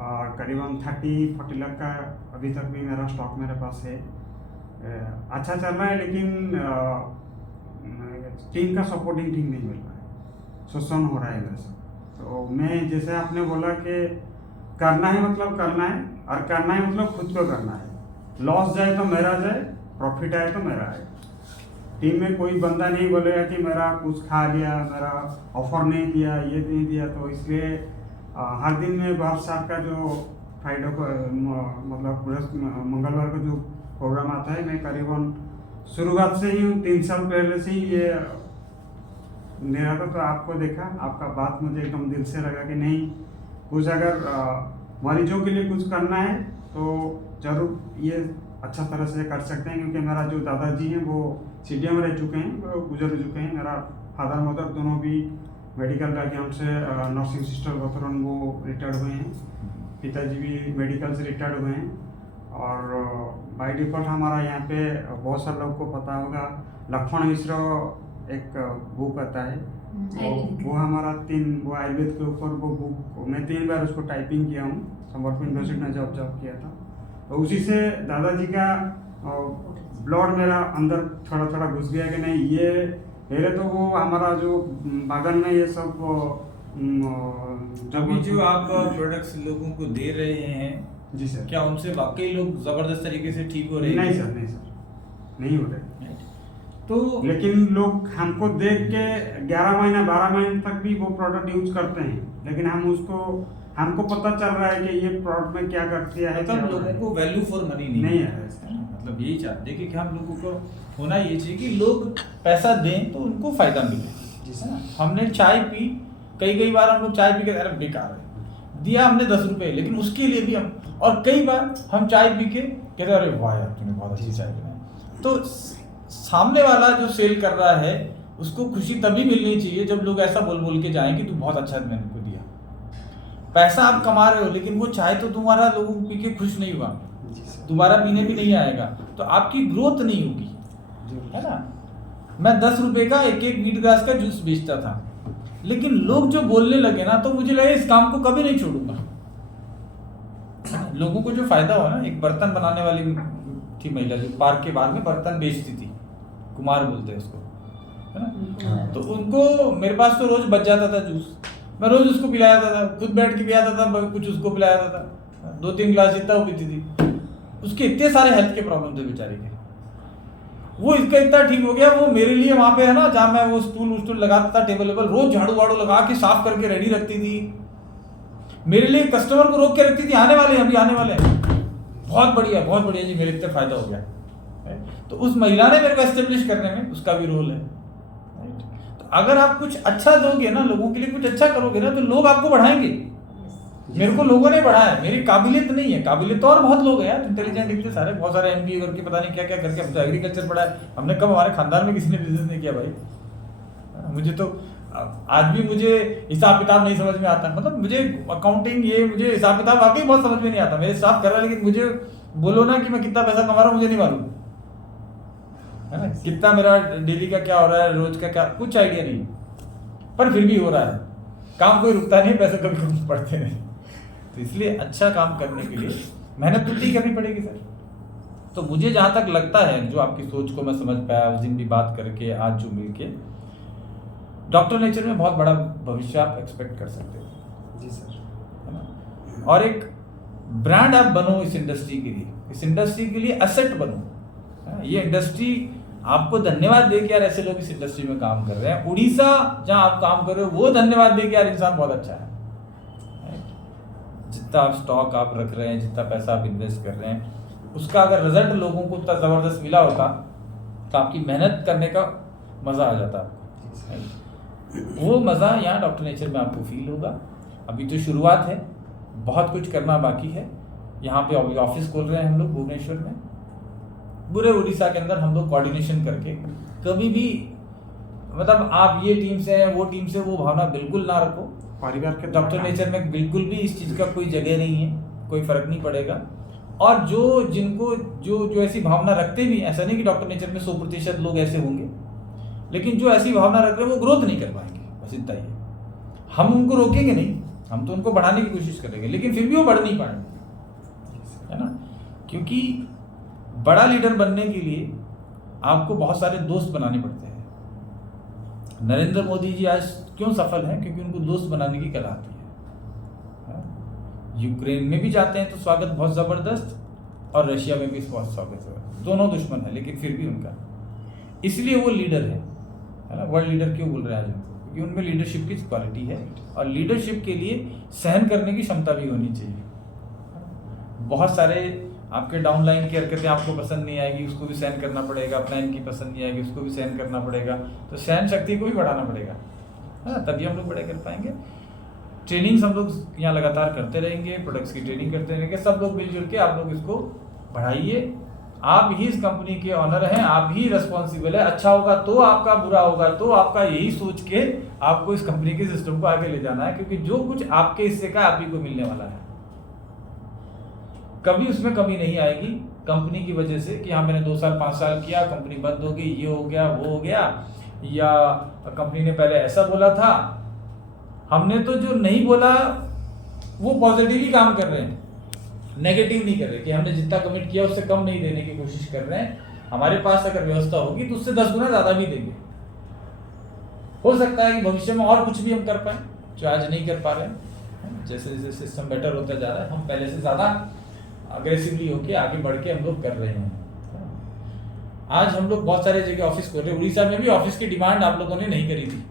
और करीबन 30-40 लाख का अभी तक भी मेरा स्टॉक मेरे पास है। अच्छा चल रहा है, लेकिन टीम का सपोर्टिंग ठीक नहीं मिल रहा है, शोषण हो रहा है मेरे से। तो मैं जैसे आपने बोला कि करना है मतलब करना है, और करना है मतलब खुद को करना है। लॉस जाए तो मेरा जाए, प्रॉफिट आए तो मेरा आए। टीम में कोई बंदा नहीं बोलेगा कि मेरा कुछ खा लिया, मेरा ऑफर नहीं दिया, ये नहीं दिया। तो इसलिए हर दिन में भारत सर का जो फ्राइडे को मतलब मंगलवार को जो प्रोग्राम आता है, मैं करीबन शुरुआत से ही 3 साल पहले से ही ये ले रहा था। तो आपको देखा, आपका बात मुझे एकदम दिल से लगा कि नहीं, कुछ अगर मरीजों के लिए कुछ करना है तो जरूर ये अच्छा तरह से कर सकते हैं। क्योंकि मेरा जो दादाजी हैं वो सीडिया में रह चुके हैं, वो गुजर चुके हैं। मेरा फादर मदर दोनों भी मेडिकल बैकग्राउंड से नर्सिंग सिस्टर के दौरान वो रिटायर्ड हुए हैं। पिताजी भी मेडिकल से रिटायर्ड हुए हैं। और बाय डिफ़ॉल्ट हमारा यहाँ पे बहुत सारे लोग को पता होगा, लक्ष्मण मिश्र एक बुक आता है, वो हमारा वो आयुर्वेद के ऊपर वो बुक मैं 3 बार उसको टाइपिंग किया हूँ। संबलपुर यूनिवर्सिटी में जॉब किया था। तो उसी से दादाजी का ब्लड मेरा अंदर थोड़ा थोड़ा घुस गया कि नहीं, ये पहले तो वो हमारा जो बागान में ये सब अभी जो आप प्रोडक्ट्स लोगों को दे रहे हैं, जी सर, क्या उनसे वाकई लोग जबरदस्त तरीके से ठीक हो रहे हैं? नहीं सर, नहीं हो रहे। तो लेकिन लोग हमको देख के 11 महीना 12 महीने तक भी वो प्रोडक्ट यूज करते हैं, लेकिन हमको पता चल रहा है कि ये प्रोडक्ट में क्या करती है। मतलब लोगों को वैल्यू फॉर मनी नहीं है। है। मतलब यही चाहते हैं कि हम लोगों को होना ये चाहिए कि लोग पैसा दें तो उनको फायदा मिले। जी सर, हमने चाय पी, कई बार हम लोग चाय पी के अरे बेकार है, दिया हमने 10 रुपए, लेकिन उसके लिए भी हम, और कई बार हम चाय पी के कहते अरे वाह यार तूने बहुत अच्छी चाय बनाई। तो सामने वाला जो सेल कर रहा है उसको खुशी तभी मिलनी चाहिए जब लोग ऐसा बोल के जाएं कि तू बहुत अच्छा मैंने को दिया। पैसा आप कमा रहे हो, लेकिन वो चाय तो तुम्हारा लोगों को पी के खुश नहीं हुआ, दोबारा पीने भी नहीं आएगा, तो आपकी ग्रोथ नहीं होगी, है ना। मैं 10 रुपए का एक वीट ग्रास का जूस बेचता था, लेकिन लोग जो बोलने लगे ना, तो मुझे लगा इस काम को कभी नहीं छोड़ूंगा। लोगों को जो फायदा हुआ ना, एक बर्तन बनाने वाली थी महिला जो पार्क के बाहर में बर्तन बेचती थी, कुमार बोलते हैं उसको, है ना। तो उनको मेरे पास तो रोज बच जाता था जूस, मैं रोज उसको पिलाया था, खुद बैठ के पिलाता था, कुछ उसको पिलाया था, 2-3 गिलास जितना वो पीती थी। उसके इतने सारे हेल्थ के प्रॉब्लम थे बेचारे के, वो इसका इतना ठीक हो गया, वो मेरे लिए वहां पे है ना, जहाँ मैं वो स्टूल लगाता था, टेबल रोज झाड़ू वाड़ू लगा के साफ करके रेडी रखती थी, मेरे लिए कस्टमर को रोक के रखती थी, आने वाले अभी आने वाले, बहुत बढ़िया जी, मेरे इतना फायदा हो गया। तो उस महिला ने मेरे को एस्टेब्लिश करने में उसका भी रोल है। तो अगर आप कुछ अच्छा दोगे ना, लोगों के लिए कुछ अच्छा करोगे ना, तो लोग आपको बढ़ाएंगे। मेरे को लोगों ने बढ़ाया, मेरी काबिलियत नहीं है, काबिलियत तो और बहुत लोग हैं यार, इंटेलिजेंट इतने सारे, बहुत सारे MBA करके पता नहीं क्या क्या करके, हम तो एग्रीकल्चर पढ़ा है हमने, कब हमारे खानदान में किसी ने बिजनेस नहीं किया भाई। मुझे तो आज भी मुझे हिसाब किताब नहीं समझ में आता, मतलब मुझे अकाउंटिंग मुझे हिसाब किताब वाकई बहुत समझ में नहीं आता, मेरे साथ कर रहा है, लेकिन मुझे बोलो ना कि मैं कितना पैसा कमा रहा हूँ मुझे नहीं मालूम, है ना, कितना मेरा डेली का क्या हो रहा है, रोज का क्या, कुछ आइडिया नहीं, पर फिर भी हो रहा है, काम कोई रुकता नहीं, पैसे कभी कम पड़ते नहीं। तो इसलिए अच्छा काम करने के लिए मेहनत तो ठीक करनी पड़ेगी सर। तो मुझे जहाँ तक लगता है, जो आपकी सोच को मैं समझ पाया उस दिन भी बात करके, आज जो मिलके, डॉक्टर नेचर में बहुत बड़ा भविष्य आप एक्सपेक्ट कर सकते हो। जी सर, है ना। और एक ब्रांड आप बनो इस इंडस्ट्री के लिए, इस इंडस्ट्री के लिए एसेट बनो। ये इंडस्ट्री आपको धन्यवाद दे कि यार ऐसे लोग इस इंडस्ट्री में काम कर रहे हैं। उड़ीसा जहां आप काम कर रहे हो वो धन्यवाद दे कि यार इंसान बहुत अच्छा है। जितना आप स्टॉक आप रख रहे हैं, जितना पैसा आप इन्वेस्ट कर रहे हैं, उसका अगर रिजल्ट लोगों को उतना जबरदस्त मिला होता तो आपकी मेहनत करने का मजा आ जाता आपको। वो मजा यहाँ डॉक्टर नेचर में आपको फील होगा। अभी तो शुरुआत है, बहुत कुछ करना बाकी है। यहाँ पे अभी ऑफिस खोल रहे हैं हम लोग भुवनेश्वर में, पूरे उड़ीसा के अंदर हम लोग कोऑर्डिनेशन करके, कभी भी मतलब आप ये टीम से हैं वो टीम से वो भावना बिल्कुल ना रखो। परिवार के डॉक्टर नेचर में बिल्कुल भी इस चीज़ का कोई जगह नहीं है, कोई फर्क नहीं पड़ेगा। और जिनको जो ऐसी भावना रखते भी, ऐसा नहीं कि डॉक्टर नेचर में 100% लोग ऐसे होंगे, लेकिन जो ऐसी भावना रख रहे हैं वो ग्रोथ नहीं कर पाएंगे, बस इतना ही है। हम उनको रोकेंगे नहीं, हम तो उनको बढ़ाने की कोशिश करेंगे, लेकिन फिर भी वो बढ़ नहीं पाएंगे, है ना। क्योंकि बड़ा लीडर बनने के लिए आपको बहुत सारे दोस्त बनाने पड़ते हैं। नरेंद्र मोदी जी आज क्यों सफल हैं? क्योंकि उनको दोस्त बनाने की कला आती है। यूक्रेन में भी जाते हैं तो स्वागत बहुत ज़बरदस्त, और रशिया में भी बहुत स्वागत है। दोनों दुश्मन है लेकिन फिर भी उनका इसलिए वो लीडर है ना। वर्ल्ड लीडर क्यों बोल रहे हैं आज हम, क्योंकि उनमें लीडरशिप की क्वालिटी है, और लीडरशिप के लिए सहन करने की क्षमता भी होनी चाहिए। बहुत सारे आपके डाउनलाइन की हरकतें आपको पसंद नहीं आएगी, उसको भी सहन करना पड़ेगा, अपलाइन की पसंद नहीं आएगी, उसको भी सहन करना पड़ेगा। तो सहन शक्ति को भी बढ़ाना पड़ेगा, है ना, तभी हम लोग बड़े कर पाएंगे। ट्रेनिंग्स हम लोग यहाँ लगातार करते रहेंगे, प्रोडक्ट्स की ट्रेनिंग करते रहेंगे, सब लोग मिलजुल के आप लोग इसको बढ़ाइए। आप ही इस कंपनी के ऑनर हैं, आप ही रिस्पॉन्सिबल है। अच्छा होगा तो आपका, बुरा होगा तो आपका, यही सोच के आपको इस कंपनी के सिस्टम को आगे ले जाना है, क्योंकि जो कुछ आपके हिस्से का आप ही को मिलने वाला है। कभी उसमें कमी नहीं आएगी कंपनी की वजह से कि हाँ मैंने 2 साल 5 साल किया, कंपनी बंद हो गई, ये हो गया वो हो गया, या कंपनी ने पहले ऐसा बोला था। हमने तो जो नहीं बोला वो पॉजिटिव ही काम कर रहे हैं, नेगेटिव नहीं कर रहे कि हमने जितना कमिट किया उससे कम नहीं देने की कोशिश कर रहे हैं। हमारे पास अगर व्यवस्था होगी तो उससे 10 गुना ज्यादा भी देंगे। हो सकता है कि भविष्य में और कुछ भी हम कर पाए जो आज नहीं कर पा रहे हैं। जैसे जैसे सिस्टम बेटर होता जा रहा है, हम पहले से ज्यादा अग्रेसिवली होके आगे बढ़ के हम लोग कर रहे हैं। आज हम लोग बहुत सारे जगह ऑफिस खोल रहे हैं। उड़ीसा में भी ऑफिस की डिमांड आप लोगों ने नहीं करी थी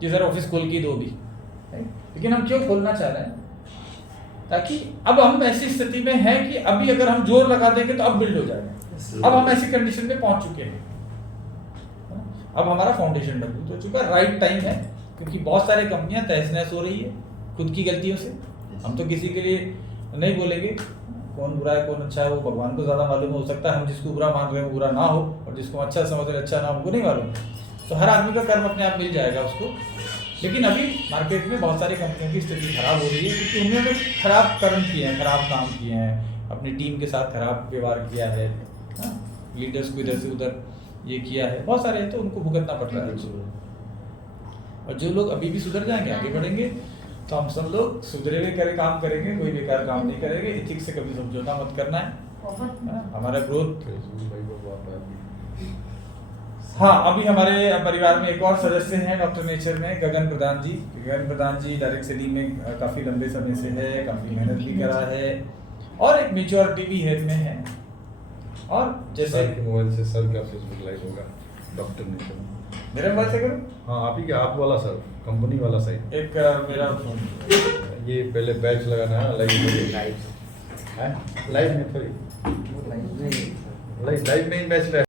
कि सर ऑफिस खोल के दो भी, लेकिन हम क्यों खोलना चाह रहे हैं? ताकि अब हम ऐसी स्थिति में हैं कि अभी अगर हम जोर लगा देंगे तो अब बिल्ड हो जाएगा। अब हम ऐसी कंडीशन में पहुंच चुके हैं, अब हमारा फाउंडेशन मजबूत हो चुका है। राइट टाइम है, क्योंकि बहुत सारी कंपनियां तहस नहस हो रही है खुद की गलतियों से। हम तो किसी के लिए नहीं बोलेंगे कौन बुरा है कौन अच्छा है, वो भगवान को ज्यादा मालूम। हो सकता है हम जिसको बुरा मान रहे हैं वो बुरा ना हो, और जिसको अच्छा समझ रहे अच्छा ना हो, हमको नहीं मालूम। तो हर आदमी का कर्म अपने आप मिल जाएगा उसको। लेकिन अभी मार्केट में बहुत सारी कंपनियों की स्थिति खराब हो रही है, क्योंकि उन्होंने खराब कर्म किए हैं, खराब काम किए हैं, अपनी टीम के साथ खराब व्यवहार किया है, लीडर्स को इधर से उधर ये किया है। बहुत सारे हैं तो उनको भुगतना पड़ रहा है। और जो लोग अभी भी सुधर जाएंगे, आगे बढ़ेंगे, तो हम सब लोग सुधरे हुए काम करेंगे, कोई बेकार काम नहीं करेंगे। एथिक्स से कभी समझौता मत करना है, हमारा ग्रोथ। हाँ, अभी हमारे परिवार में एक और सदस्य हैं डॉक्टर नेचर में, गगन प्रधान जी। गगन प्रधान जी डायरेक्ट सेलिंग में काफी लंबे समय से है, काफी मेहनत भी करा है, और एक मेच्योरिटी भी हेड में है। और जैसे मोबाइल से सर का फेसबुक लाइव होगा डॉक्टर नेचर। मेरे मोबाइल से करो। हाँ, आप ही का, आप वाला सर, कंपनी वाला साइट। एक मेरा ये पहले बैच लगाना है लाइव में थोड़ी, लाइव में ही बैच